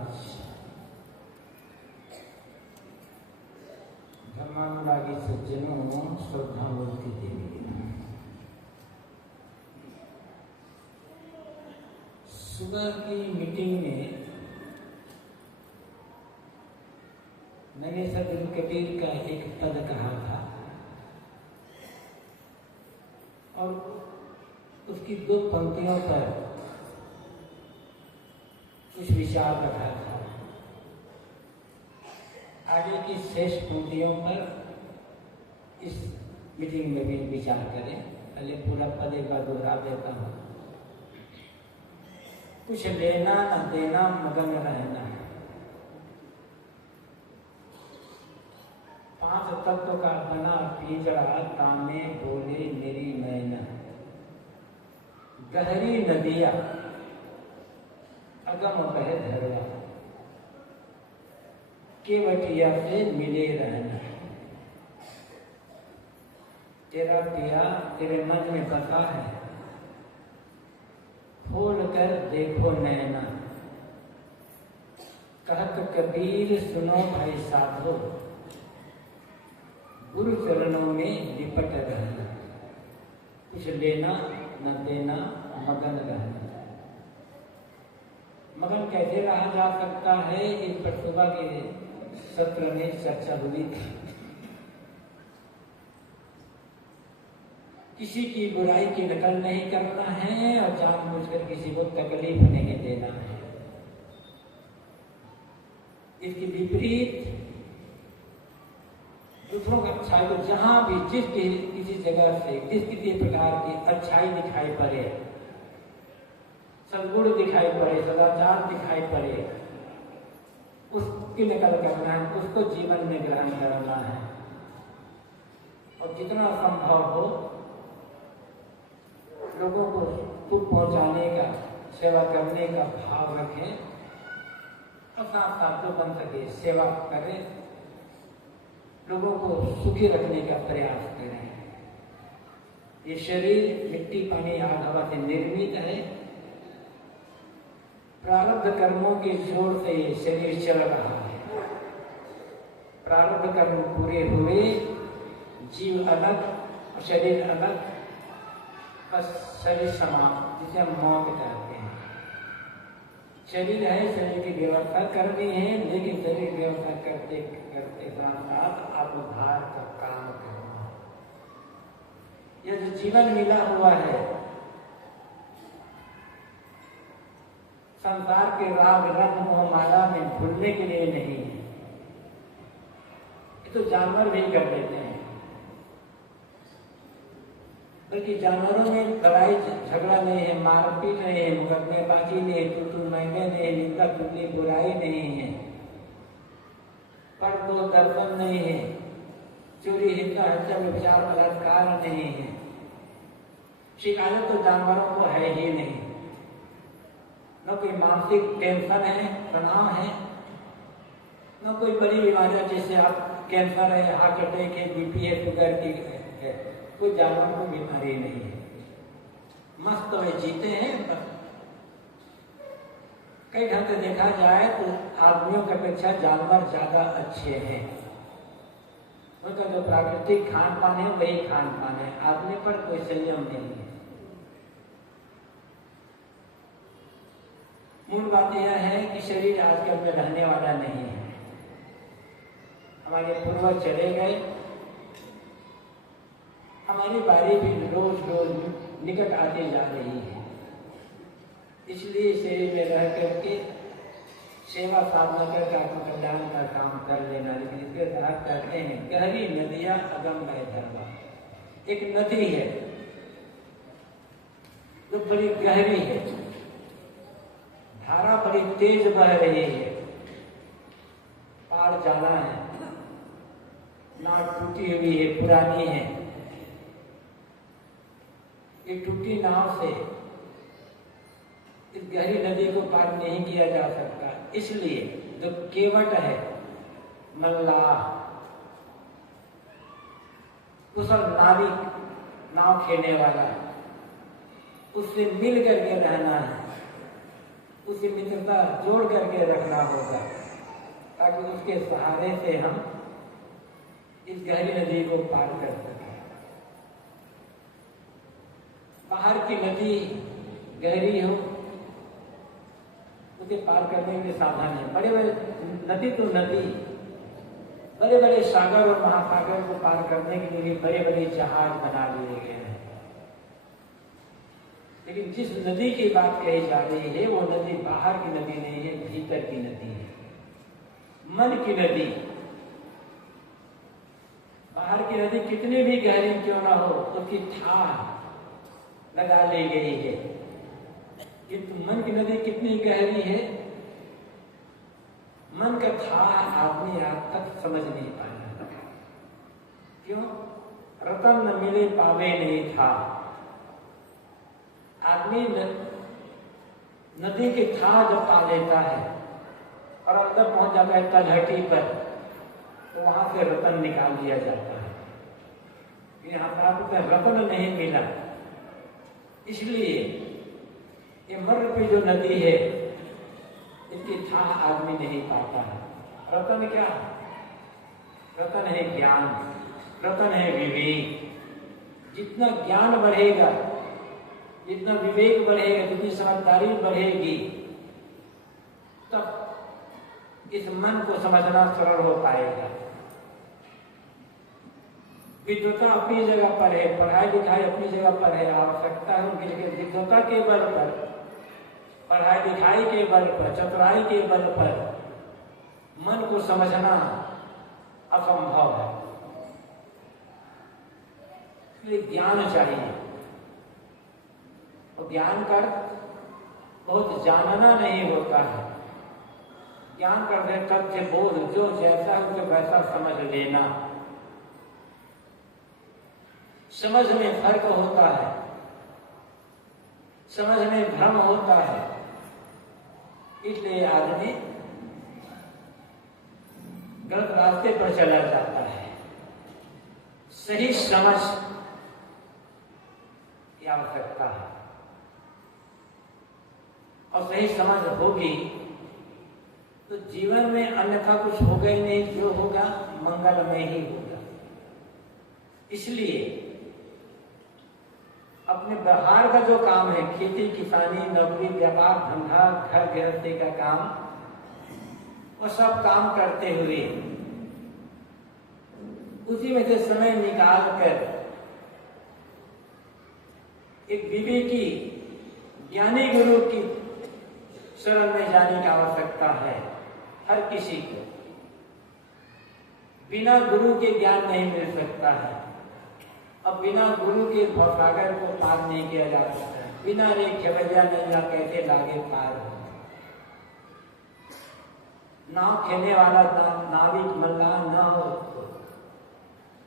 महाराज, धर्मानुरागी सज्जनों, श्रद्धामूर्ति देवी, सुबह की मीटिंग में मैंने सदगुरु कबीर का एक पद कहा था और उसकी 2 पंक्तियों पर कुछ विचार रखा था। आगे की शेष पंक्तियों पर इस मीटिंग में भी विचार करें। पहले पूरा पद एक बार दोहरा देता हूँ। कुछ लेना न देना, मगन रहना। 5 तत्व का बना पिंजरा, तामे बोले मेरी मैना। गहरी नदिया, अगम बह धरवा, केवटिया से मिले रहना। तेरा पिया तेरे मन में बसा है, खोल कर देखो नैना। कहत कबीर सुनो भाई साधो, गुरु चरणों में लिपट रहना। कुछ लेना न देना, मगन रहना। मगन कैसे रहा जा सकता है, इस पर सुबह के सत्र में चर्चा हुई थी। किसी की बुराई की नकल नहीं करना है और जानबूझकर किसी को तकलीफ नहीं देना है। इसके विपरीत दूसरों की अच्छाई को जहां भी किसी जगह से किसी प्रकार की अच्छाई दिखाई पड़े, सद्गुण दिखाई पड़े, सदाचार दिखाई पड़े, उसकी नकल करना है, उसको जीवन में ग्रहण करना है और जितना संभव हो लोगों को सुख पहुंचाने का, सेवा करने का भाव रखें और साथ साथ जो बन सके सेवा करें, लोगों को सुखी रखने का प्रयास करें। ये शरीर मिट्टी, पानी, आग, हवा से निर्मित है। प्रारब्ध कर्मों के जोर से ये शरीर चल रहा है। प्रारब्ध कर्म पूरे हुए, जीव अलग और शरीर अलग, बस शरीर समाप्त, जिसे हम मौत कहते हैं। शरीर है, शरीर की व्यवस्था करनी है, लेकिन शरीर व्यवस्था करते करते साथ आत्मोद्धार का काम करना है। यह जो जीवन मिला हुआ है, संसार के राग रंग मोह माया में भूलने के लिए नहीं है। ये तो जानवर भी कर लेते हैं, बल्कि जानवरों में लड़ाई झगड़ा नहीं है, मारपीट नहीं है, मुकदमेबाजी नहीं है, टूटू मैंने नहीं, निंदा टूटनी बुराई नहीं है, पर दो दर्पण नहीं है, चोरी हिंसा हत्या व्यभिचार बलात्कार नहीं है। शिकायत तो जानवरों को है ही नहीं। न कोई मानसिक टेंशन है, तनाव है, न कोई बड़ी बीमारियां जैसे आप कैंसर है, हार्ट अटैक है, बीपी है, शुगर की है, कोई जानवर को बीमारी नहीं है। मस्त वे जीते हैं। बस कई ढंग से देखा जाए तो आदमियों की अपेक्षा जानवर ज्यादा अच्छे हैं। उनका जो प्राकृतिक खान पान है वही खान पान है, आदमी पर कोई संयम नहीं है। मूल बात यह है कि शरीर आजकल में रहने वाला नहीं है। हमारे पूर्वज चले गए, हमारी बारी भी रोज रोज निकट आती जा रही है। इसलिए शरीर में रह करके सेवा साधना करके आत्मकल्याण का काम कर लेना। लेकिन इसके साथ कहते हैं गहरी नदियां अगम बह धरवा। एक नदी है जो बड़ी गहरी है, धारा बड़ी तेज बह रही है, पार जाना है, नाव टूटी हुई है, पुरानी है। एक टूटी नाव से इस गहरी नदी को पार नहीं किया जा सकता। इसलिए जो केवट है, मल्लाह, कुशल नाविक, नाव खेलने वाला, उससे मिल करके रहना है, उसी मित्रता जोड़ करके रखना होगा, ताकि उसके सहारे से हम इस गहरी नदी को पार कर सकें। बाहर की नदी गहरी हो, उसे पार करने के लिए साधन है। बड़े बड़े नदी तो नदी, बड़े बड़े सागर और महासागर को पार करने के लिए बड़े बड़े जहाज बना लिए गए हैं। लेकिन जिस नदी की बात कही जा रही है वो नदी बाहर की नदी नहीं है, भीतर की नदी है, मन की नदी। बाहर की नदी कितनी भी गहरी क्यों ना हो, उसकी थाह लगा ली गई है, किंतु मन की नदी कितनी गहरी है, मन का थाह आदमी आज तक समझ नहीं पाया। क्यों? रतन न मिले पावे नहीं था। आदमी नदी की थाह जब पा लेता है और अंदर पहुंच जाता है तलहटी पर, तो वहां से रतन निकाल लिया जाता है। यहाँ पर आपको रतन नहीं मिला, इसलिए ये मर्ग की जो नदी है इसकी थाह आदमी नहीं पाता है। रतन क्या? रतन है ज्ञान, रतन है विवेक। जितना ज्ञान बढ़ेगा, जितना विवेक बढ़ेगा, जितनी समझदारी बढ़ेगी, तब इस मन को समझना सरल हो पाएगा। विद्वता अपनी जगह पर है, पढ़ाई लिखाई अपनी जगह पर है, आवश्यकता है उनकी जगह। विद्वता के बल पर, पढ़ाई लिखाई के बल पर, चतुराई के बल पर मन को समझना असंभव है। इसलिए ज्ञान चाहिए, और ज्ञान का बहुत जानना नहीं होता है। ज्ञान करते तथ्य बोध, जो जैसा है उसे वैसा समझ लेना। समझ में फर्क होता है, समझ में भ्रम होता है, इसलिए आदमी गलत रास्ते पर चला जाता है। सही समझ की आवश्यकता है, और सही समझ होगी तो जीवन में अन्यथा कुछ होगा ही नहीं, जो होगा मंगलमय ही होगा। इसलिए अपने व्यवहार का जो काम है, खेती किसानी, नौकरी, व्यापार, धंधा, घर गृहस्थी का काम, वो सब काम करते हुए उसी में से समय निकाल कर एक विवेकी ज्ञानी गुरु की शरण में जाने की आवश्यकता है हर किसी को। बिना गुरु के ज्ञान नहीं मिल सकता है, अब बिना गुरु के भवसागर को पार नहीं किया जा सकता। बिना रे खेवैया नैया कैसे लागे पार हो। नाव खेलने वाला नाविक मल्लाह न हो तो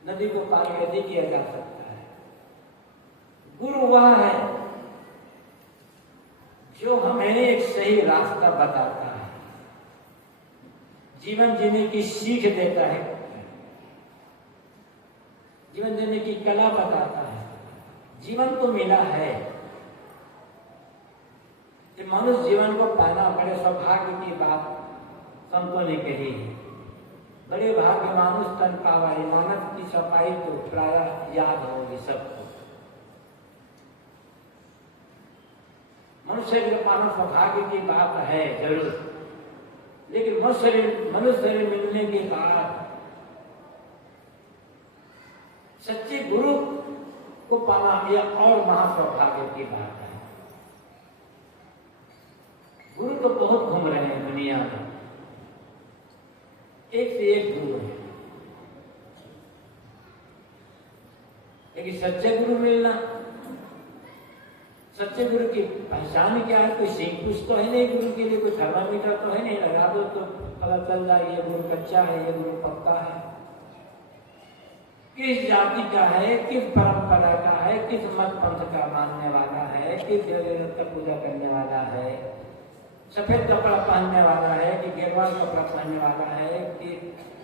नदी को पार कैसे किया जा सकता है। गुरु वह है जो हमें एक सही रास्ता बताता है, जीवन जीने की सीख देता है, जीवन जीने की कला बताता है। जीवन तो मिला है, मनुष्य जीवन को पाना बड़े सौभाग्य की बात संतों ने कही है। बड़े भाग्य मानुष तन पावाई, मानस की सफाई तो प्राय याद होगी सबको। मनुष्य शरीर पाना सौभाग्य की बात है जरूर, लेकिन मनुष्य शरीर मिलने के बाद सच्चे गुरु को पाना यह और महासौभाग्य की बात है। गुरु तो बहुत घूम रहे हैं दुनिया में, एक से एक गुरु है, लेकिन सच्चे गुरु मिलना, सच्चे गुरु की पहचान क्या है? कोई सीख कुछ तो है नहीं गुरु के लिए, कोई थर्मामीटर तो है नहीं, लगा दो तो पता चल जाए ये गुरु कच्चा है, ये गुरु पक्का है। किस जाति का है, किस परंपरा का है, किस मत पंथ का मानने वाला है, किस देवता का पूजा करने वाला है, सफेद कपड़ा पहनने वाला है कि गेरुआ कपड़ा पहनने वाला है कि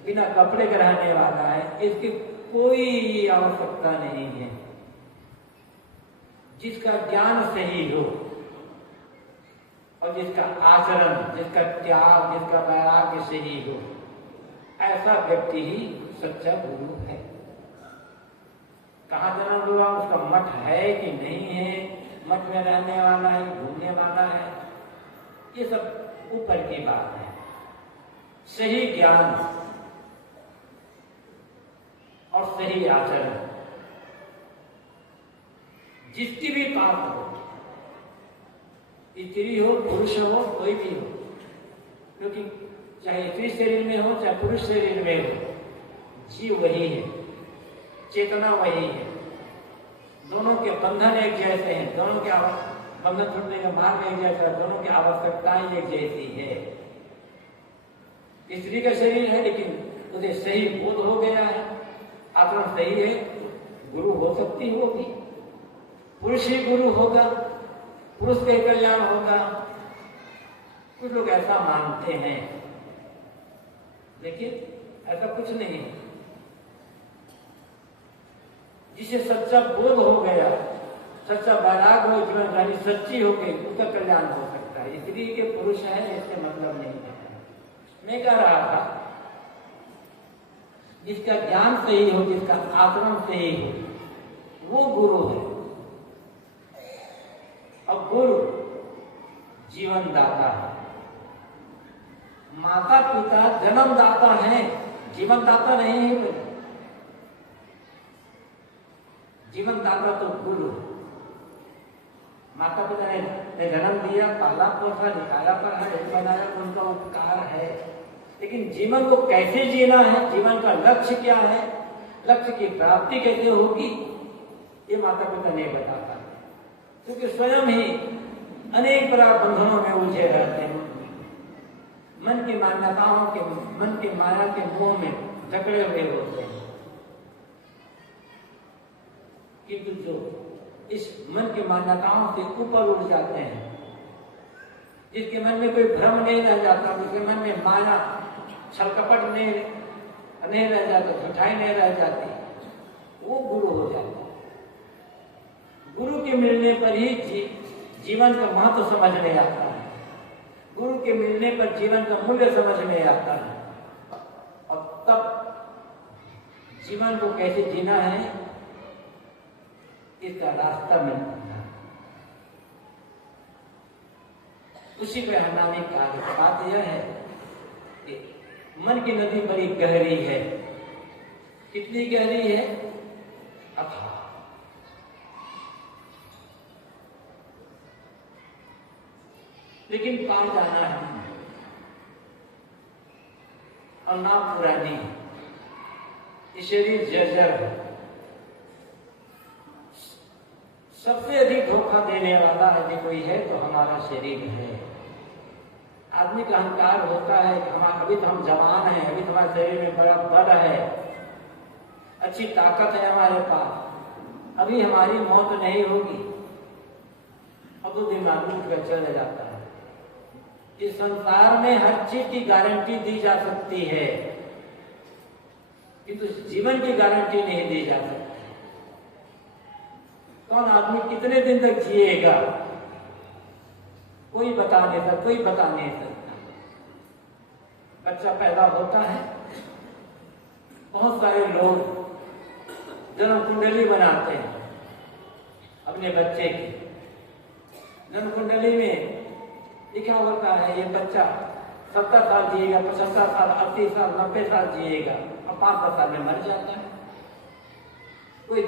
बिना कपड़े के रहने वाला है, इसकी कोई आवश्यकता नहीं है। जिसका ज्ञान सही हो, और जिसका आचरण, जिसका त्याग, जिसका वैराग्य सही हो, ऐसा व्यक्ति ही सच्चा गुरु है। कहाँ जन्म हुआ, उसका मठ है कि नहीं है, मठ में रहने वाला है, घूमने वाला है, ये सब ऊपर की बात है। सही ज्ञान और सही आचरण जिसकी भी बात हो, स्त्री हो पुरुष हो कोई भी हो, क्योंकि चाहे स्त्री शरीर में हो चाहे पुरुष शरीर में हो, जीव वही है, चेतना वही है, दोनों के बंधन एक जैसे हैं, दोनों के बंधन छूटने का मार्ग एक जैसा है, दोनों की आवश्यकताएं एक जैसी है। स्त्री का शरीर है लेकिन उसे सही बोध हो गया है, आचरण सही है, गुरु हो सकती होगी। पुरुष ही गुरु होगा, पुरुष का कल्याण होगा, कुछ लोग ऐसा मानते हैं, लेकिन ऐसा कुछ नहीं है। जिसे सच्चा बोध हो गया, सच्चा वैराग हो, जीवन रानी सच्ची हो गई, उसका कल्याण हो सकता है। स्त्री के पुरुष है इससे मतलब नहीं है। मैं कह रहा था जिसका ज्ञान सही हो, जिसका आचरण सही हो, वो गुरु है। और गुरु जीवन दाता है। माता पिता जन्मदाता है, जीवन दाता नहीं है। जीवन दाता तो गुरु। माता पिता ने जन्म दिया, पाला पोसा, निकाला पढ़ा बनाया, उनका उपकार है, लेकिन जीवन को कैसे जीना है, जीवन का लक्ष्य क्या है, लक्ष्य की प्राप्ति कैसे होगी, ये माता पिता नहीं बताता, क्योंकि स्वयं ही अनेक प्रकार बंधनों में उलझे रहते हैं, मन की मान्यताओं के, मन की माया के मोह में जकड़े हुए होते हैं। किंतु जो इस मन की मान्यताओं से ऊपर उठ जाते हैं, जिसके मन में कोई भ्रम नहीं रह जाता, जिसके मन में माया छलकपट नहीं रह जाता, झूठाई नहीं रह जाती, वो गुरु हो जाता है। गुरु के मिलने पर ही जीवन का महत्व समझ में आता है, गुरु के मिलने पर जीवन का मूल्य समझ में आता है, और तब जीवन को कैसे जीना है इसका रास्ता मिलता है। उसी को हमारी बात यह है कि मन की नदी बड़ी गहरी है। कितनी गहरी है? अथाह। लेकिन पार जाना है, और नाम पुरानी, ये शरीर जर्जर है। सबसे अधिक धोखा देने वाला यदि कोई है तो हमारा शरीर है। आदमी का अहंकार होता है कि अभी तो हम जवान हैं, अभी तो हमारे शरीर में बड़ा बल है, अच्छी ताकत है हमारे पास, अभी हमारी मौत नहीं होगी। अब तो दिमाग में चला जाता है। इस संसार में हर चीज की गारंटी दी जा सकती है, किंतु जीवन की गारंटी नहीं दी जा सकती। कौन आदमी कितने दिन तक जिएगा कोई बता नहीं सकता, कोई बता नहीं सकता। बच्चा पैदा होता है, बहुत सारे लोग जन्म कुंडली बनाते हैं अपने बच्चे की। जन्म कुंडली में लिखा होता है ये बच्चा 70 साल जिएगा, 75 साल, 80 साल, 90 साल जिएगा, और 5-10 साल में मर जाता है। कोई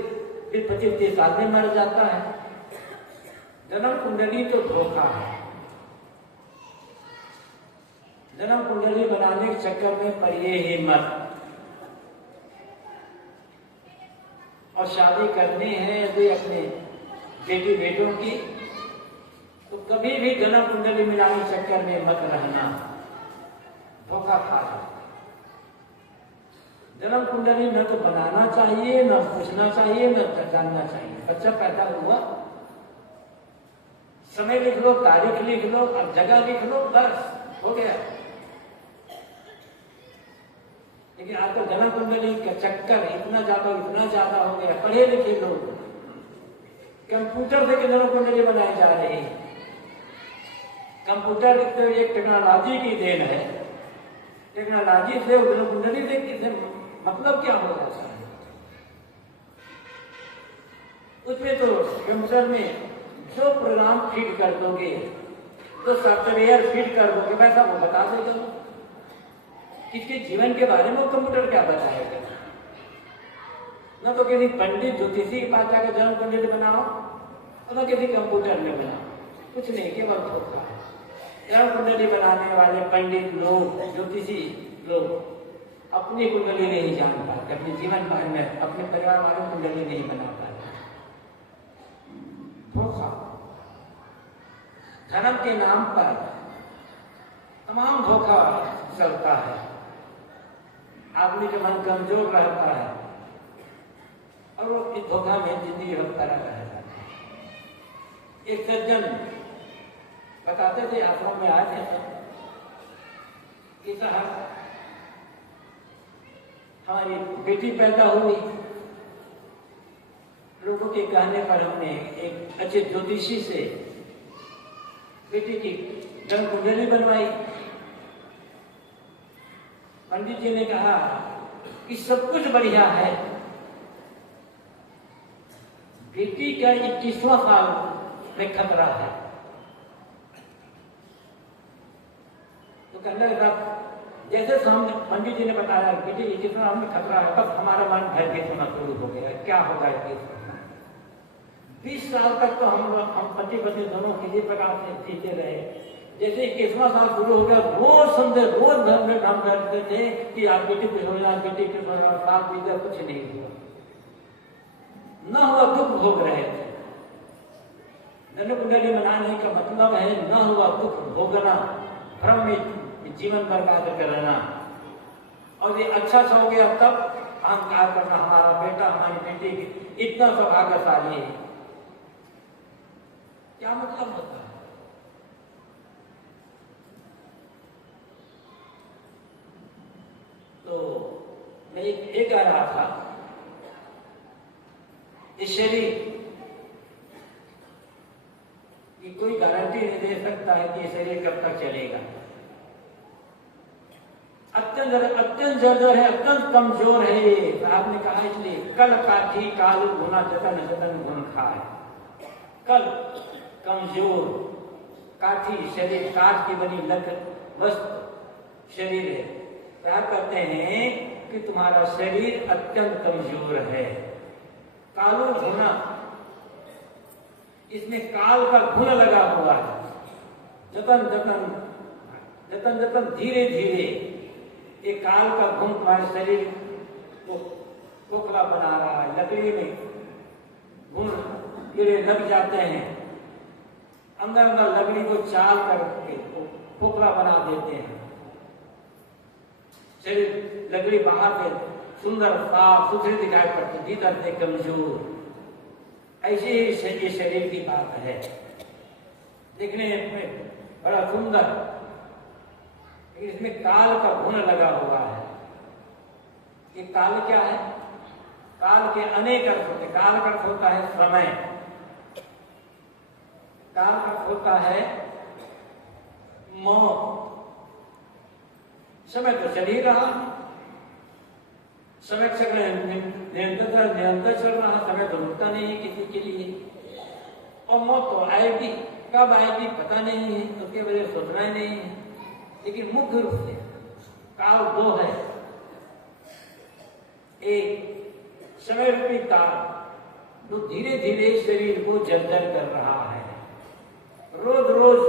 फिर 25-30 साल में मर जाता है। जन्म कुंडली तो धोखा है। जन्म कुंडली बनाने के चक्कर में पड़िए ही मत। और शादी करनी है यदि अपने बेटी बेटों की, तो कभी भी जन्म कुंडली मिलाने के चक्कर में मत रहना, धोखा खा जाए। जन्म कुंडली न तो बनाना चाहिए, न पूछना चाहिए, न जानना चाहिए। बच्चा पैदा हुआ, समय लिख लो, तारीख लिख लो, और जगह लिख लो, बस हो गया। लेकिन आजकल जन्म कुंडली का चक्कर इतना ज्यादा हो गया। पढ़े लिखे लोग कंप्यूटर से जन्म कुंडली बनाई जा रही है। कंप्यूटर तो एक टेक्नोलॉजी की देन है। टेक्नोलॉजी से उग्र कुंडली से किसे मतलब क्या हो जाता है? उसमें तो कंप्यूटर में जो प्रोग्राम फीड कर दोगे, तो सॉफ्टवेयर फीड कर दोगे, वैसा वो बता देगा। किसके जीवन के बारे में कंप्यूटर क्या बताएगा? न तो किसी पंडित ज्योतिषी के पास जाकर जन्म कुंडली बनाओ, और न किसी कंप्यूटर में बनाओ, कुछ नहीं, केवल धोखा है। जन्म कुंडली बनाने वाले पंडित लोग, ज्योतिषी लोग अपनी कुंडली नहीं जान पाते, अपने जीवन भर में अपने परिवार वालों कुंडली नहीं बना पाते। धोखा, धर्म के नाम पर तमाम धोखा चलता है। आदमी का मन कमजोर रहता है और वो इस धोखा में जिंदगी भर रहता है। एक सज्जन बताते थे, आश्रम में आए थे, कि साहब हमारी बेटी पैदा हुई, लोगों के कहने पर हमने एक अच्छे ज्योतिषी से बेटी की जन्म कुंडली बनवाई। पंडित जी ने कहा कि सब कुछ बढ़िया है, बेटी का 21वां साल में खतरा है। तो कहने लगा, जैसे सामने पंडित जी ने बताया बेटी 21वां साल में खतरा है, तब हमारा मन भयभीत होना शुरू हो गया। क्या होगा 20 साल तक तो हम पति पत्नी दोनों किसी प्रकार से जीते रहे। जैसे 21वां साल शुरू हो गया, रोज समझे, रोज घर में काम करते थे कि आप बेटी कुछ हो जाए, बेटी कुछ हो जाए, साथ बीते, कुछ नहीं हुआ, न हुआ, दुख भोग रहे थे। जन्म कुंडली बनाने का मतलब है न हुआ दुख भोगना, भ्रम में जीवन बर्बाद करना, और ये अच्छा सा हो गया तब अहंकार करना, हमारा बेटा हमारी बेटी इतना सौभाग्यशाली है। क्या मतलब होता है? तो मैं ये कह रहा था, इस शरीर की कोई गारंटी नहीं दे सकता है कि ये शरीर कब तक चलेगा। अत्यंत जर्जर है, अत्यंत कमजोर है ये। साहब ने कहा इसलिए कल काठी काल गुना जतन जतन गुण खाए। कल कमजोर, काठी शरीर, काठ की बनी लग वस्तु शरीर है। क्या कहते हैं कि तुम्हारा शरीर अत्यंत कमजोर है। कालो गुना, इसमें काल का गुण लगा हुआ है। जतन जतन जतन जतन धीरे धीरे एक काल का गुण तुम्हारे शरीर को खोखला बना रहा है। लकड़ी में गुण कीड़े लग जाते हैं, अंदर अंदर लकड़ी को चाल करके खोखला बना देते हैं। शरीर लकड़ी बाहर से सुंदर साफ सुथरी दिखाई पड़ती, भीतर से कमजोर। ऐसे ही शरीर की बात है, देखने में बड़ा सुंदर, लेकिन इसमें काल का गुण लगा हुआ है। ये काल क्या है? काल के अनेक अर्थ होते। काल का अर्थ होता है समय, काल का अर्थ होता है मौत। समय तो चल ही रहा, समय निरंतर चल रहा, समय तो रुकता नहीं है किसी के लिए। और मौत तो आएगी, कब आएगी पता नहीं है, उसके वजह से सोचना ही नहीं है। लेकिन मुख्य रूप से काल दो है। एक समय रूपी काल जो धीरे धीरे शरीर को जर्जर कर रहा है। रोज रोज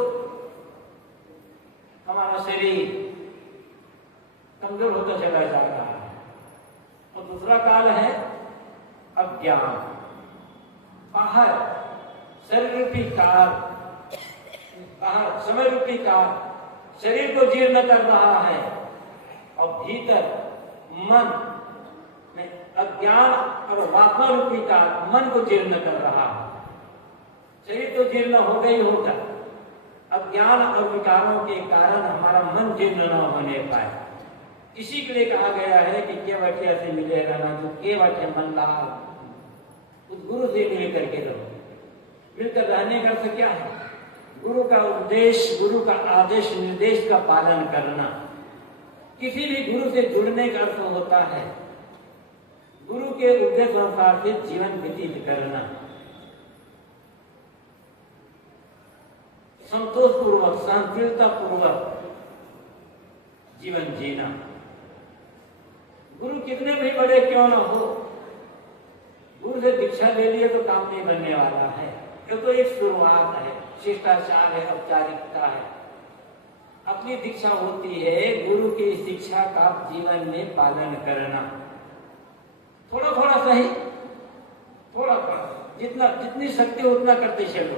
हमारा शरीर कमजोर होता चला जा रहा है। और दूसरा काल है अज्ञान। बाहर शरीर रूपी काल, बाहर समय रूपी काल शरीर को जीर्ण कर रहा है, और भीतर मन में अज्ञान और वासना रूपी काल मन को जीर्ण कर रहा है। शरीर तो जीर्ण हो गई होगा, अज्ञान और विकारों के कारण हमारा मन जीर्ण न होने पाए। इसी के लिए कहा गया है कि के बैठे से मिले रहना, जो के बैठे मन लाल, उस गुरु से मिल करके रहो। मिलकर रहने का अर्थ क्या है? गुरु का उपदेश, गुरु का आदेश निर्देश का पालन करना। किसी भी गुरु से जुड़ने का अर्थ होता है गुरु के उपदेश अनुसार से जीवन व्यतीत करना, संतोष पूर्वक, सहनशीलता पूर्वक जीवन जीना। गुरु कितने भी बड़े क्यों न हो, गुरु से दीक्षा ले लिए तो काम नहीं बनने वाला है। ये तो एक शुरुआत है, शिष्टाचार है, औपचारिकता है। अपनी दीक्षा होती है गुरु की शिक्षा का जीवन में पालन करना। थोड़ा थोड़ा सही, थोड़ा थोड़ा, जितनी शक्ति उतना करते चलो,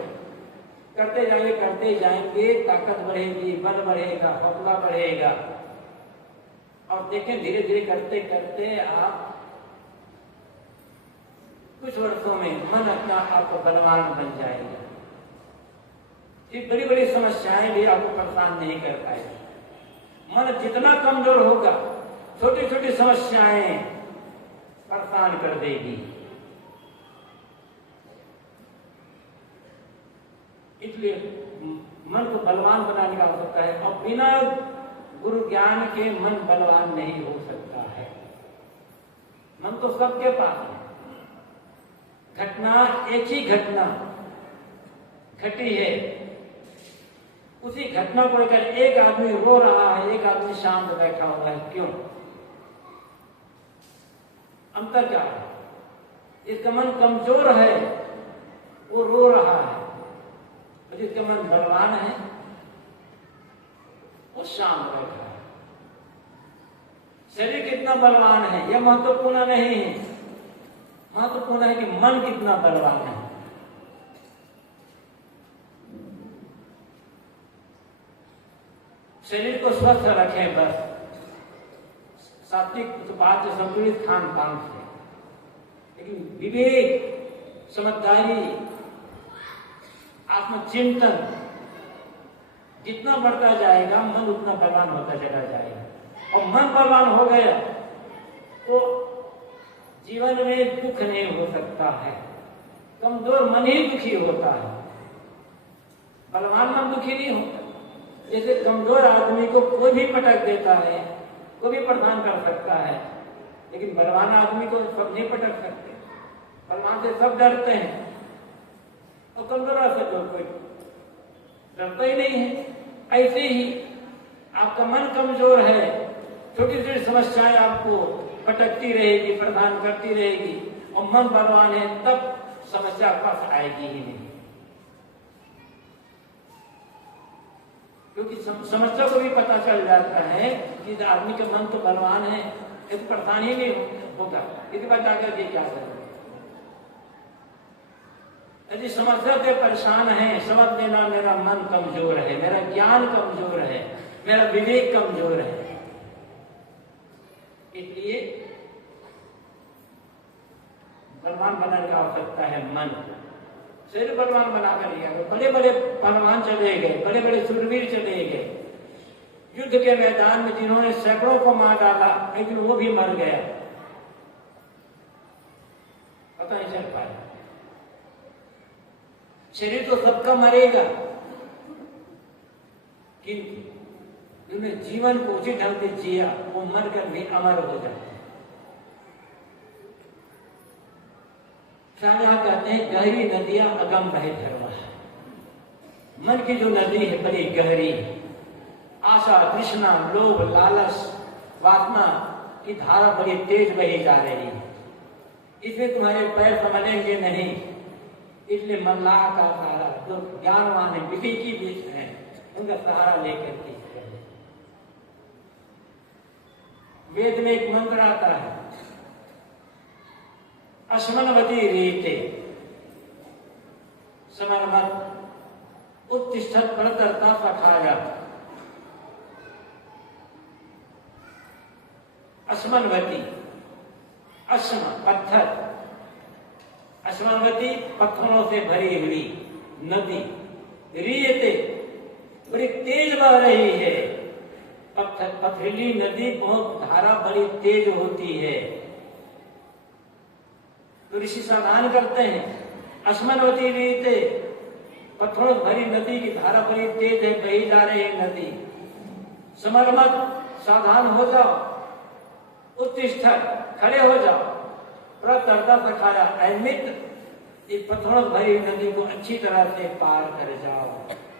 करते जाएंगे, ताकत बढ़ेगी, बल बढ़ेगा, हौसला बढ़ेगा। और देखें धीरे धीरे करते करते आप कुछ वर्षों में मन अपना आपको बलवान बन जाएगा। ये बड़ी बड़ी समस्याएं भी आपको परेशान नहीं कर पाएगी। मन जितना कमजोर होगा, छोटी छोटी समस्याएं परेशान कर देगी। इसलिए मन को बलवान बनाने का आवश्यकता है, और बिना गुरु ज्ञान के मन बलवान नहीं हो सकता है। मन तो सबके पास है। घटना, एक ही घटना घटी है, उसी घटना को लेकर एक आदमी रो रहा है, एक आदमी शांत बैठा हुआ है। क्यों? अंतर क्या है? जिसका मन कमजोर है वो रो रहा है, और जिसका मन बलवान है वो शांत बैठा है। शरीर कितना बलवान है यह महत्वपूर्ण नहीं है, महत्वपूर्ण है कि मन कितना बलवान है। शरीर को स्वस्थ रखें बस, सात्विक बात संतुलित खान पान से, लेकिन विवेक, समझदारी, आत्मचिंतन जितना बढ़ता जाएगा मन उतना बलवान होता चला जाएगा। और मन बलवान हो गया तो जीवन में दुख नहीं हो सकता है। कमजोर मन ही दुखी होता है, बलवान मन दुखी नहीं होता। जैसे कमजोर आदमी को कोई भी पटक देता है, कोई भी परेशान कर सकता है, लेकिन बलवान आदमी को सब नहीं पटक सकते। बलवान से सब डरते हैं, और कमजोर से तो कोई डरता ही नहीं है। ऐसे ही आपका मन कमजोर है, छोटी छोटी समस्याएं आपको पटकती रहेगी, प्रदान करती रहेगी, और मन बलवान है तब समस्या पास आएगी ही नहीं। क्योंकि समस्या को भी पता चल जाता है कि आदमी का मन तो बलवान है, ये तो परेशान ही नहीं होगा, इसके बाद जाकर के क्या करें। यदि समस्या से परेशान है, समझ लेना मेरा मन कमजोर है, मेरा ज्ञान कमजोर है, मेरा विवेक कमजोर है। इसलिए बलवान बनाने की आवश्यकता है मन। शरीर बलवान बनाकर लिया, बड़े बड़े पहलवान चले गए, बड़े बड़े शूरवीर चले गए युद्ध के मैदान में, जिन्होंने सैकड़ों को मार डाला, लेकिन वो भी मर गया, पता नहीं चल पाया। शरीर तो सबका मरेगा, किंतु जिन्होंने जीवन को उचित ढंग से जिया वो मरकर भी अमर हो जाते हैं। शाहजहां कहते हैं गहरी नदियां अगम बहे धरवा। मन की जो नदी है बड़ी गहरी, आशा, तृष्णा, लोभ, लालच, वासना की धारा बड़ी तेज बही जा रही है। इसमें तुम्हारे पैर संभलेंगे नहीं, इसलिए मल्लाह का सहारा, जो ज्ञानवान है, विवेकी बीच है, उनका सहारा लेकर के। वेद में एक मंत्र आता है, अश्मनवती रीते समर्मत उत्तिष्ठत परतरता सखाया। अश्मनवती, अश्म पत्थर, अश्मनवती पत्थरों से भरी हुई नदी, रीते बड़ी तेज बह रही है। पथरीली नदी बहुत धारा बड़ी तेज होती है, तो ऋषि सावधान करते हैं, अश्मनवती रीते पत्थरों भरी नदी की धारा बड़ी तेज है, बही जा रही है नदी। समर मत, सावधान हो जाओ, उत्तिष्ठ, खड़े हो जाओ। प्रतरता सखाया, ऐ मित्र, इस पत्थरों भरी नदी को अच्छी तरह से पार कर जाओ,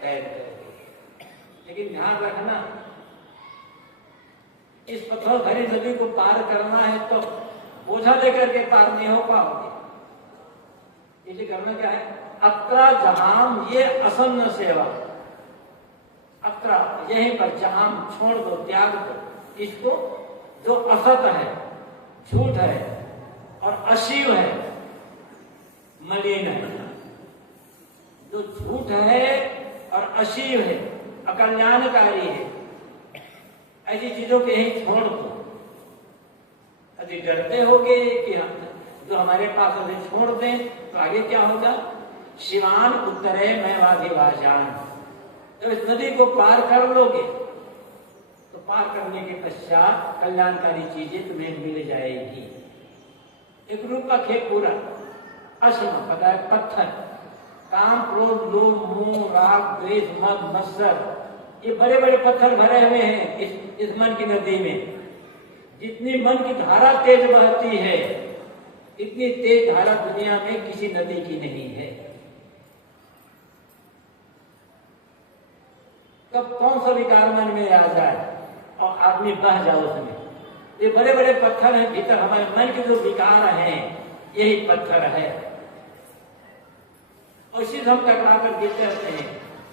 तैर करके। लेकिन ध्यान रखना, इस पत्थरों भरी नदी को पार करना है तो बोझा लेकर के पार नहीं हो पाओगे। इसे करना क्या है? अत्रा जहाम, ये असन्न सेवा। अत्रा, यहीं पर जहाम, छोड़ दो, त्याग दो इसको, जो असत है, झूठ है और अशिव है, मलिन है। जो झूठ है और अशिव है, अकल्याणकारी है, ऐसी चीजों के ही छोड़ दो। यदि डरते होगे कि जो हमारे पास अभी छोड़ दें तो आगे क्या होगा? शिवान उत्तरे मैं वाधिवाजान। जब इस नदी को पार कर लोगे तो पार करने के पश्चात कल्याणकारी चीजें तुम्हें मिल जाएगी। एक रूपक है पूरा, अश्म, पता है, पत्थर, काम, क्रोध, लोभ, मोह, राग, द्वेष, मद, मत्सर, ये बड़े बड़े पत्थर भरे हुए हैं इस मन की नदी में। जितनी मन की धारा तेज बहती है, इतनी तेज धारा दुनिया में किसी नदी की नहीं है। कब कौन सा विकार मन में आ जाए और आदमी बह जाए उसमें। ये बड़े बड़े पत्थर हैं भीतर, हमारे मन के जो विकार हैं यही पत्थर है। और इसी से हम टकरा कर गिरते रहते हैं।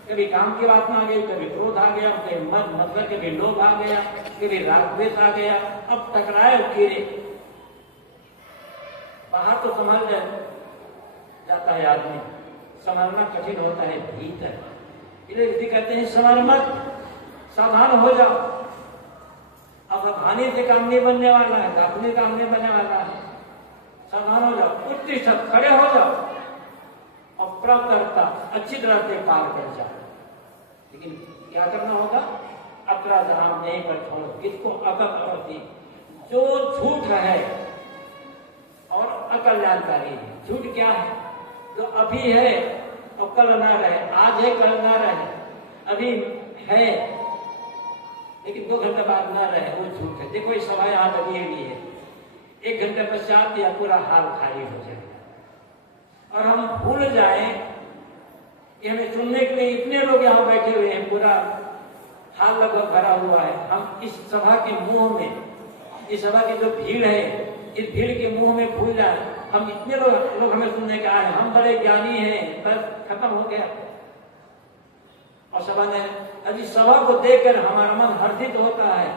कभी काम की बात में आ गई, कभी क्रोध आ गया, कभी मद मत्सर, कभी लोभ आ गया, कभी राग द्वेष आ गया। अब टकराए और गिरे। बाहर तो संभल जाता है आदमी, संभलना कठिन होता है भीतर। इसलिए कहते हैं संभल मत, सावधान हो जाओ। अब सावधानी से काम नहीं बनने वाला है, अपने काम नहीं बनने वाला है। सावधान हो जाओ, उत्तिष्ठ, खड़े हो जाओ और प्रतरता, अच्छी तरह से पार कर जाओ। लेकिन क्या करना होगा? अतरा जहां यहीं पर छोड़ो इसको। अकल, जो झूठ है और अकल्याणकारी है। झूठ क्या है? जो अभी है और कल ना रहे, आज है कल ना रहे, अभी है लेकिन 2 घंटे बाद ना रहे, वो झूठ है। देखो ये सभा यहाँ लगी हुई है, 1 घंटे पश्चात या पूरा हाल खाली हो जाए और हम भूल जाएं कि हमें सुनने के लिए इतने लोग यहाँ बैठे हुए हैं, पूरा हाल लगभग भरा हुआ है। हम इस सभा के मुंह में, इस सभा की जो भीड़ है, इस भीड़ के मुंह में भूल जाए हम इतने लोग हमें सुनने के आए, हम बड़े ज्ञानी हैं, बस खत्म हो गया। और सभा ने, अभी सभा को देखकर हमारा मन हर्षित होता है,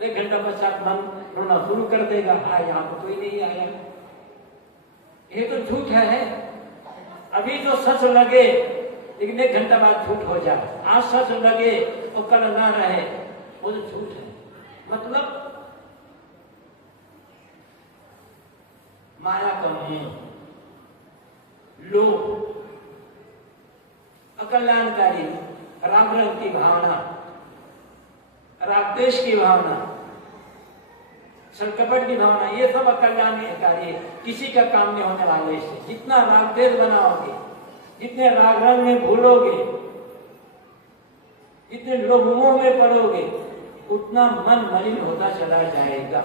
1 घंटा पश्चात मन रोना शुरू कर देगा, हाँ यहाँ तो कोई नहीं आया। ये तो झूठ है। अभी तो सच लगे लेकिन 1 घंटा बाद झूठ हो जाए। आज सच लगे तो कल ना रहे, वो तो झूठ है। मतलब माया का मोह, लोभ, अकल्याणकारी, राग रंग की भावना, राग द्वेष की भावना, छलकपट की भावना, ये सब अकल्याणकारी है। किसी का काम नहीं होने वाले इससे। जितना राग द्वेष बनाओगे, जितने राग रंग में भूलोगे, जितने लोभ मोह में पड़ोगे, उतना मन मलिन होता चला जाएगा।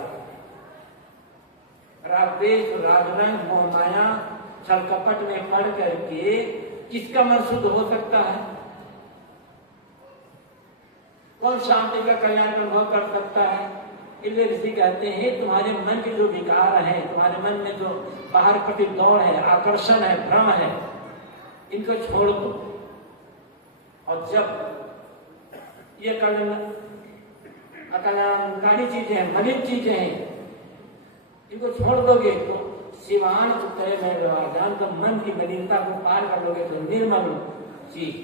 राग द्वेष, राग रंग, मोह माया, छल कपट में पड़ करके किसका मन शुद्ध हो सकता है? कौन शांति का कल्याण अनुभव कर सकता है? इसलिए ऋषि कहते हैं तुम्हारे मन के जो विकार हैं, तुम्हारे मन में जो बाहर प्रति दौड़ है, आकर्षण है, भ्रम है, इनको छोड़ दो। और जब ये अकल्याणकारी चीजें हैं, मलिन चीजें हैं, इनको छोड़ दोगे तो शिवान उत्तरे में व्यवहार, तो मन की मलिनता को पार कर लोगे तो निर्मल चीज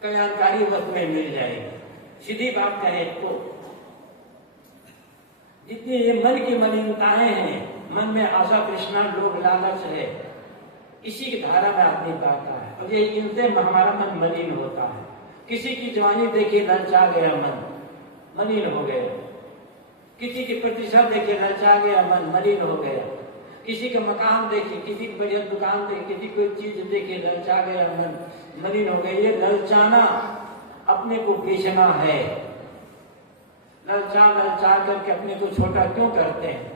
कल्याणकारी वस्तुएं मिल जाएगी। सीधी बात कहें तो जितनी ये मन की मलिनताएं हैं, मन में आशा, तृष्णा, लोभ, लालच है, इसी की धारा में आदमी पाता है और ये इनसे हमारा मन मलिन होता है। किसी की जवानी देखिए ललचा गया, मन मलिन हो गया। किसी की प्रतिष्ठा देखे ललचा गया, मन मलिन हो गया। किसी का मकान देखे, किसी की बढ़िया दुकान देखे, किसी कोई चीज देखे, ललचा गया, मन मलिन हो गया। ये ललचाना अपने को बेचना है। ललचा ललचा करके अपने को छोटा क्यों करते हैं?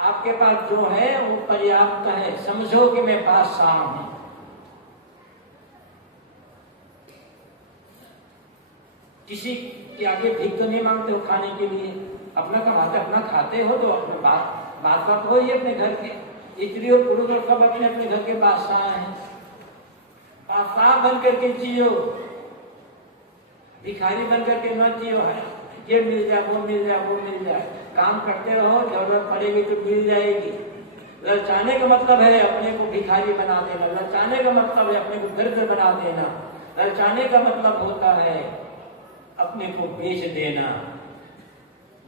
आपके पास जो है वो पर्याप्त है। समझो कि मैं बादशाह हूं। किसी के आगे भीख तो नहीं मांगते हो खाने के लिए, अपना कमाते अपना खाते हो, तो अपने बात हो ही अपने घर के। स्त्री और पुरुष और सब अपने अपने घर के बादशाह हैं। बादशाह बन करके जियो, भिखारी बन करके मत जियो। है ये मिल जाए, वो मिल जाए, वो मिल जाए, काम करते रहो, जरूरत पड़ेगी तो मिल जाएगी। ललचाने का मतलब है अपने को भिखारी बना देना। ललचाने का मतलब है अपने को दरिद्र बना देना। ललचाने का मतलब होता है अपने को बेच देना,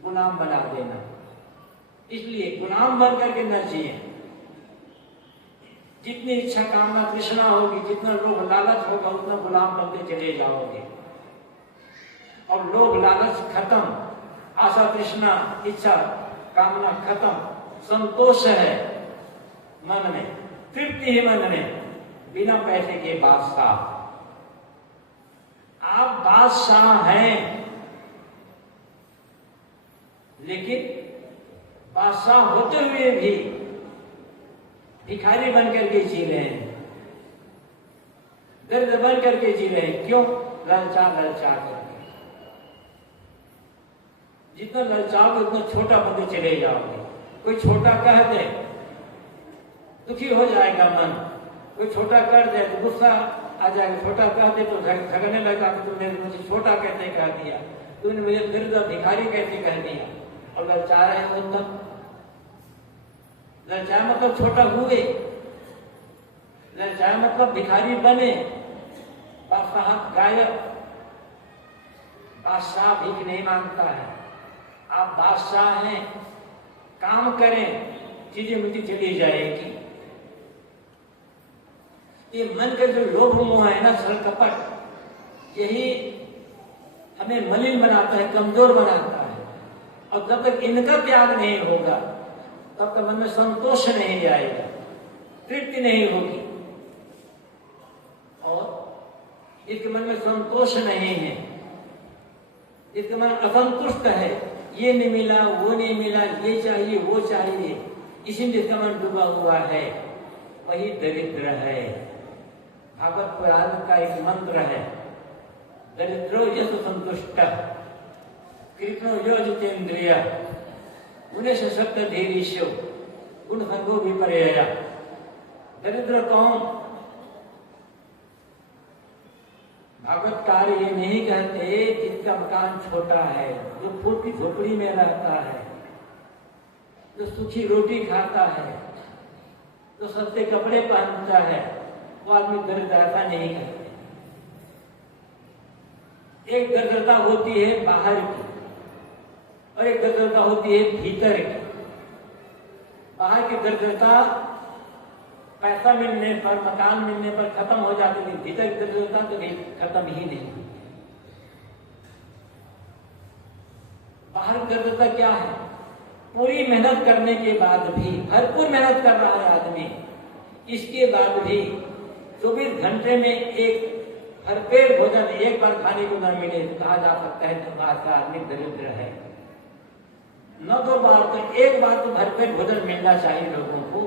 गुलाम बना देना। इसलिए गुलाम बन करके न जिए। जितनी इच्छा कामना तृष्णा होगी, जितना लोभ लालच होगा, उतना गुलाम बनते चले जाओगे। और लोभ लालच खत्म, आशा तृष्णा इच्छा कामना खत्म, संतोष है मन में, तृप्ति है मन में, बिना पैसे के बादशाह। आप बादशाह हैं, लेकिन बादशाह होते हुए भी भिखारी बन करके जी रहे हैं, दरिद्र बन करके जी रहे हैं। क्यों? ललचा ललचा करके। जितना ललचाओगे उतना छोटा बनते चले जाओगे। कोई छोटा कह दे दुखी हो जाएगा मन, कोई छोटा कर दे तो गुस्सा आ जाएगा, छोटा कह दे तो झगड़ने लगा कि तुमने मुझे छोटा कैसे कह दिया, तुमने मुझे दरिद्र भिखारी कैसे कह दिया। और ललचा रहे हो तब। ललचा मतलब छोटा हुए, ललचा मतलब भिखारी बने, बादशाह गायब। बादशाह भीख नहीं मांगता है। आप बादशाह हैं, काम करें, चीजें मिलती चली जाएगी। ये मन का जो लोभ मोह है ना, छल कपट, यही हमें मलिन बनाता है, कमजोर बनाता है। और जब तक इनका त्याग नहीं होगा तब तक मन में संतोष नहीं आएगा, तृप्ति नहीं होगी। और इसके मन में संतोष नहीं है, इसके मन असंतुष्ट है। ये नहीं मिला, वो नहीं मिला, ये चाहिए, वो चाहिए, इसी में इसका मन डूबा हुआ है। वही दरिद्र है। भागवत पुराण का एक मंत्र है, दरिद्रो यश संतुष्ट कृष्णो यो जितेन्द्रिय उन्हें सशक्त धीरीशो गुण संगो विपर्यया। दरिद्र कौन? भागवतकार ये नहीं कहते जिसका मकान छोटा है, जो फूट की झोपड़ी में रहता है, जो सूखी रोटी खाता है, जो सस्ते कपड़े पहनता है, वो आदमी दरिद्र ऐसा नहीं कहते। एक दरिद्रता होती है बाहर की और एक दरिद्रता होती है भीतर की। बाहर की दरिद्रता पैसा मिलने पर, मकान मिलने पर खत्म हो जाती थी, भीतर की दरिद्रता कभी खत्म ही नहीं। बाहर की दरिद्रता क्या है? पूरी मेहनत करने के बाद भी, भरपूर मेहनत कर रहा है आदमी, इसके बाद भी 24 घंटे में एक भरपेट भोजन एक बार खाने को न मिले तो कहा जा सकता है तो आदमी दरिद्र है। न 2 बार तो एक बार तो भरपेट भोजन मिलना चाहिए लोगों को,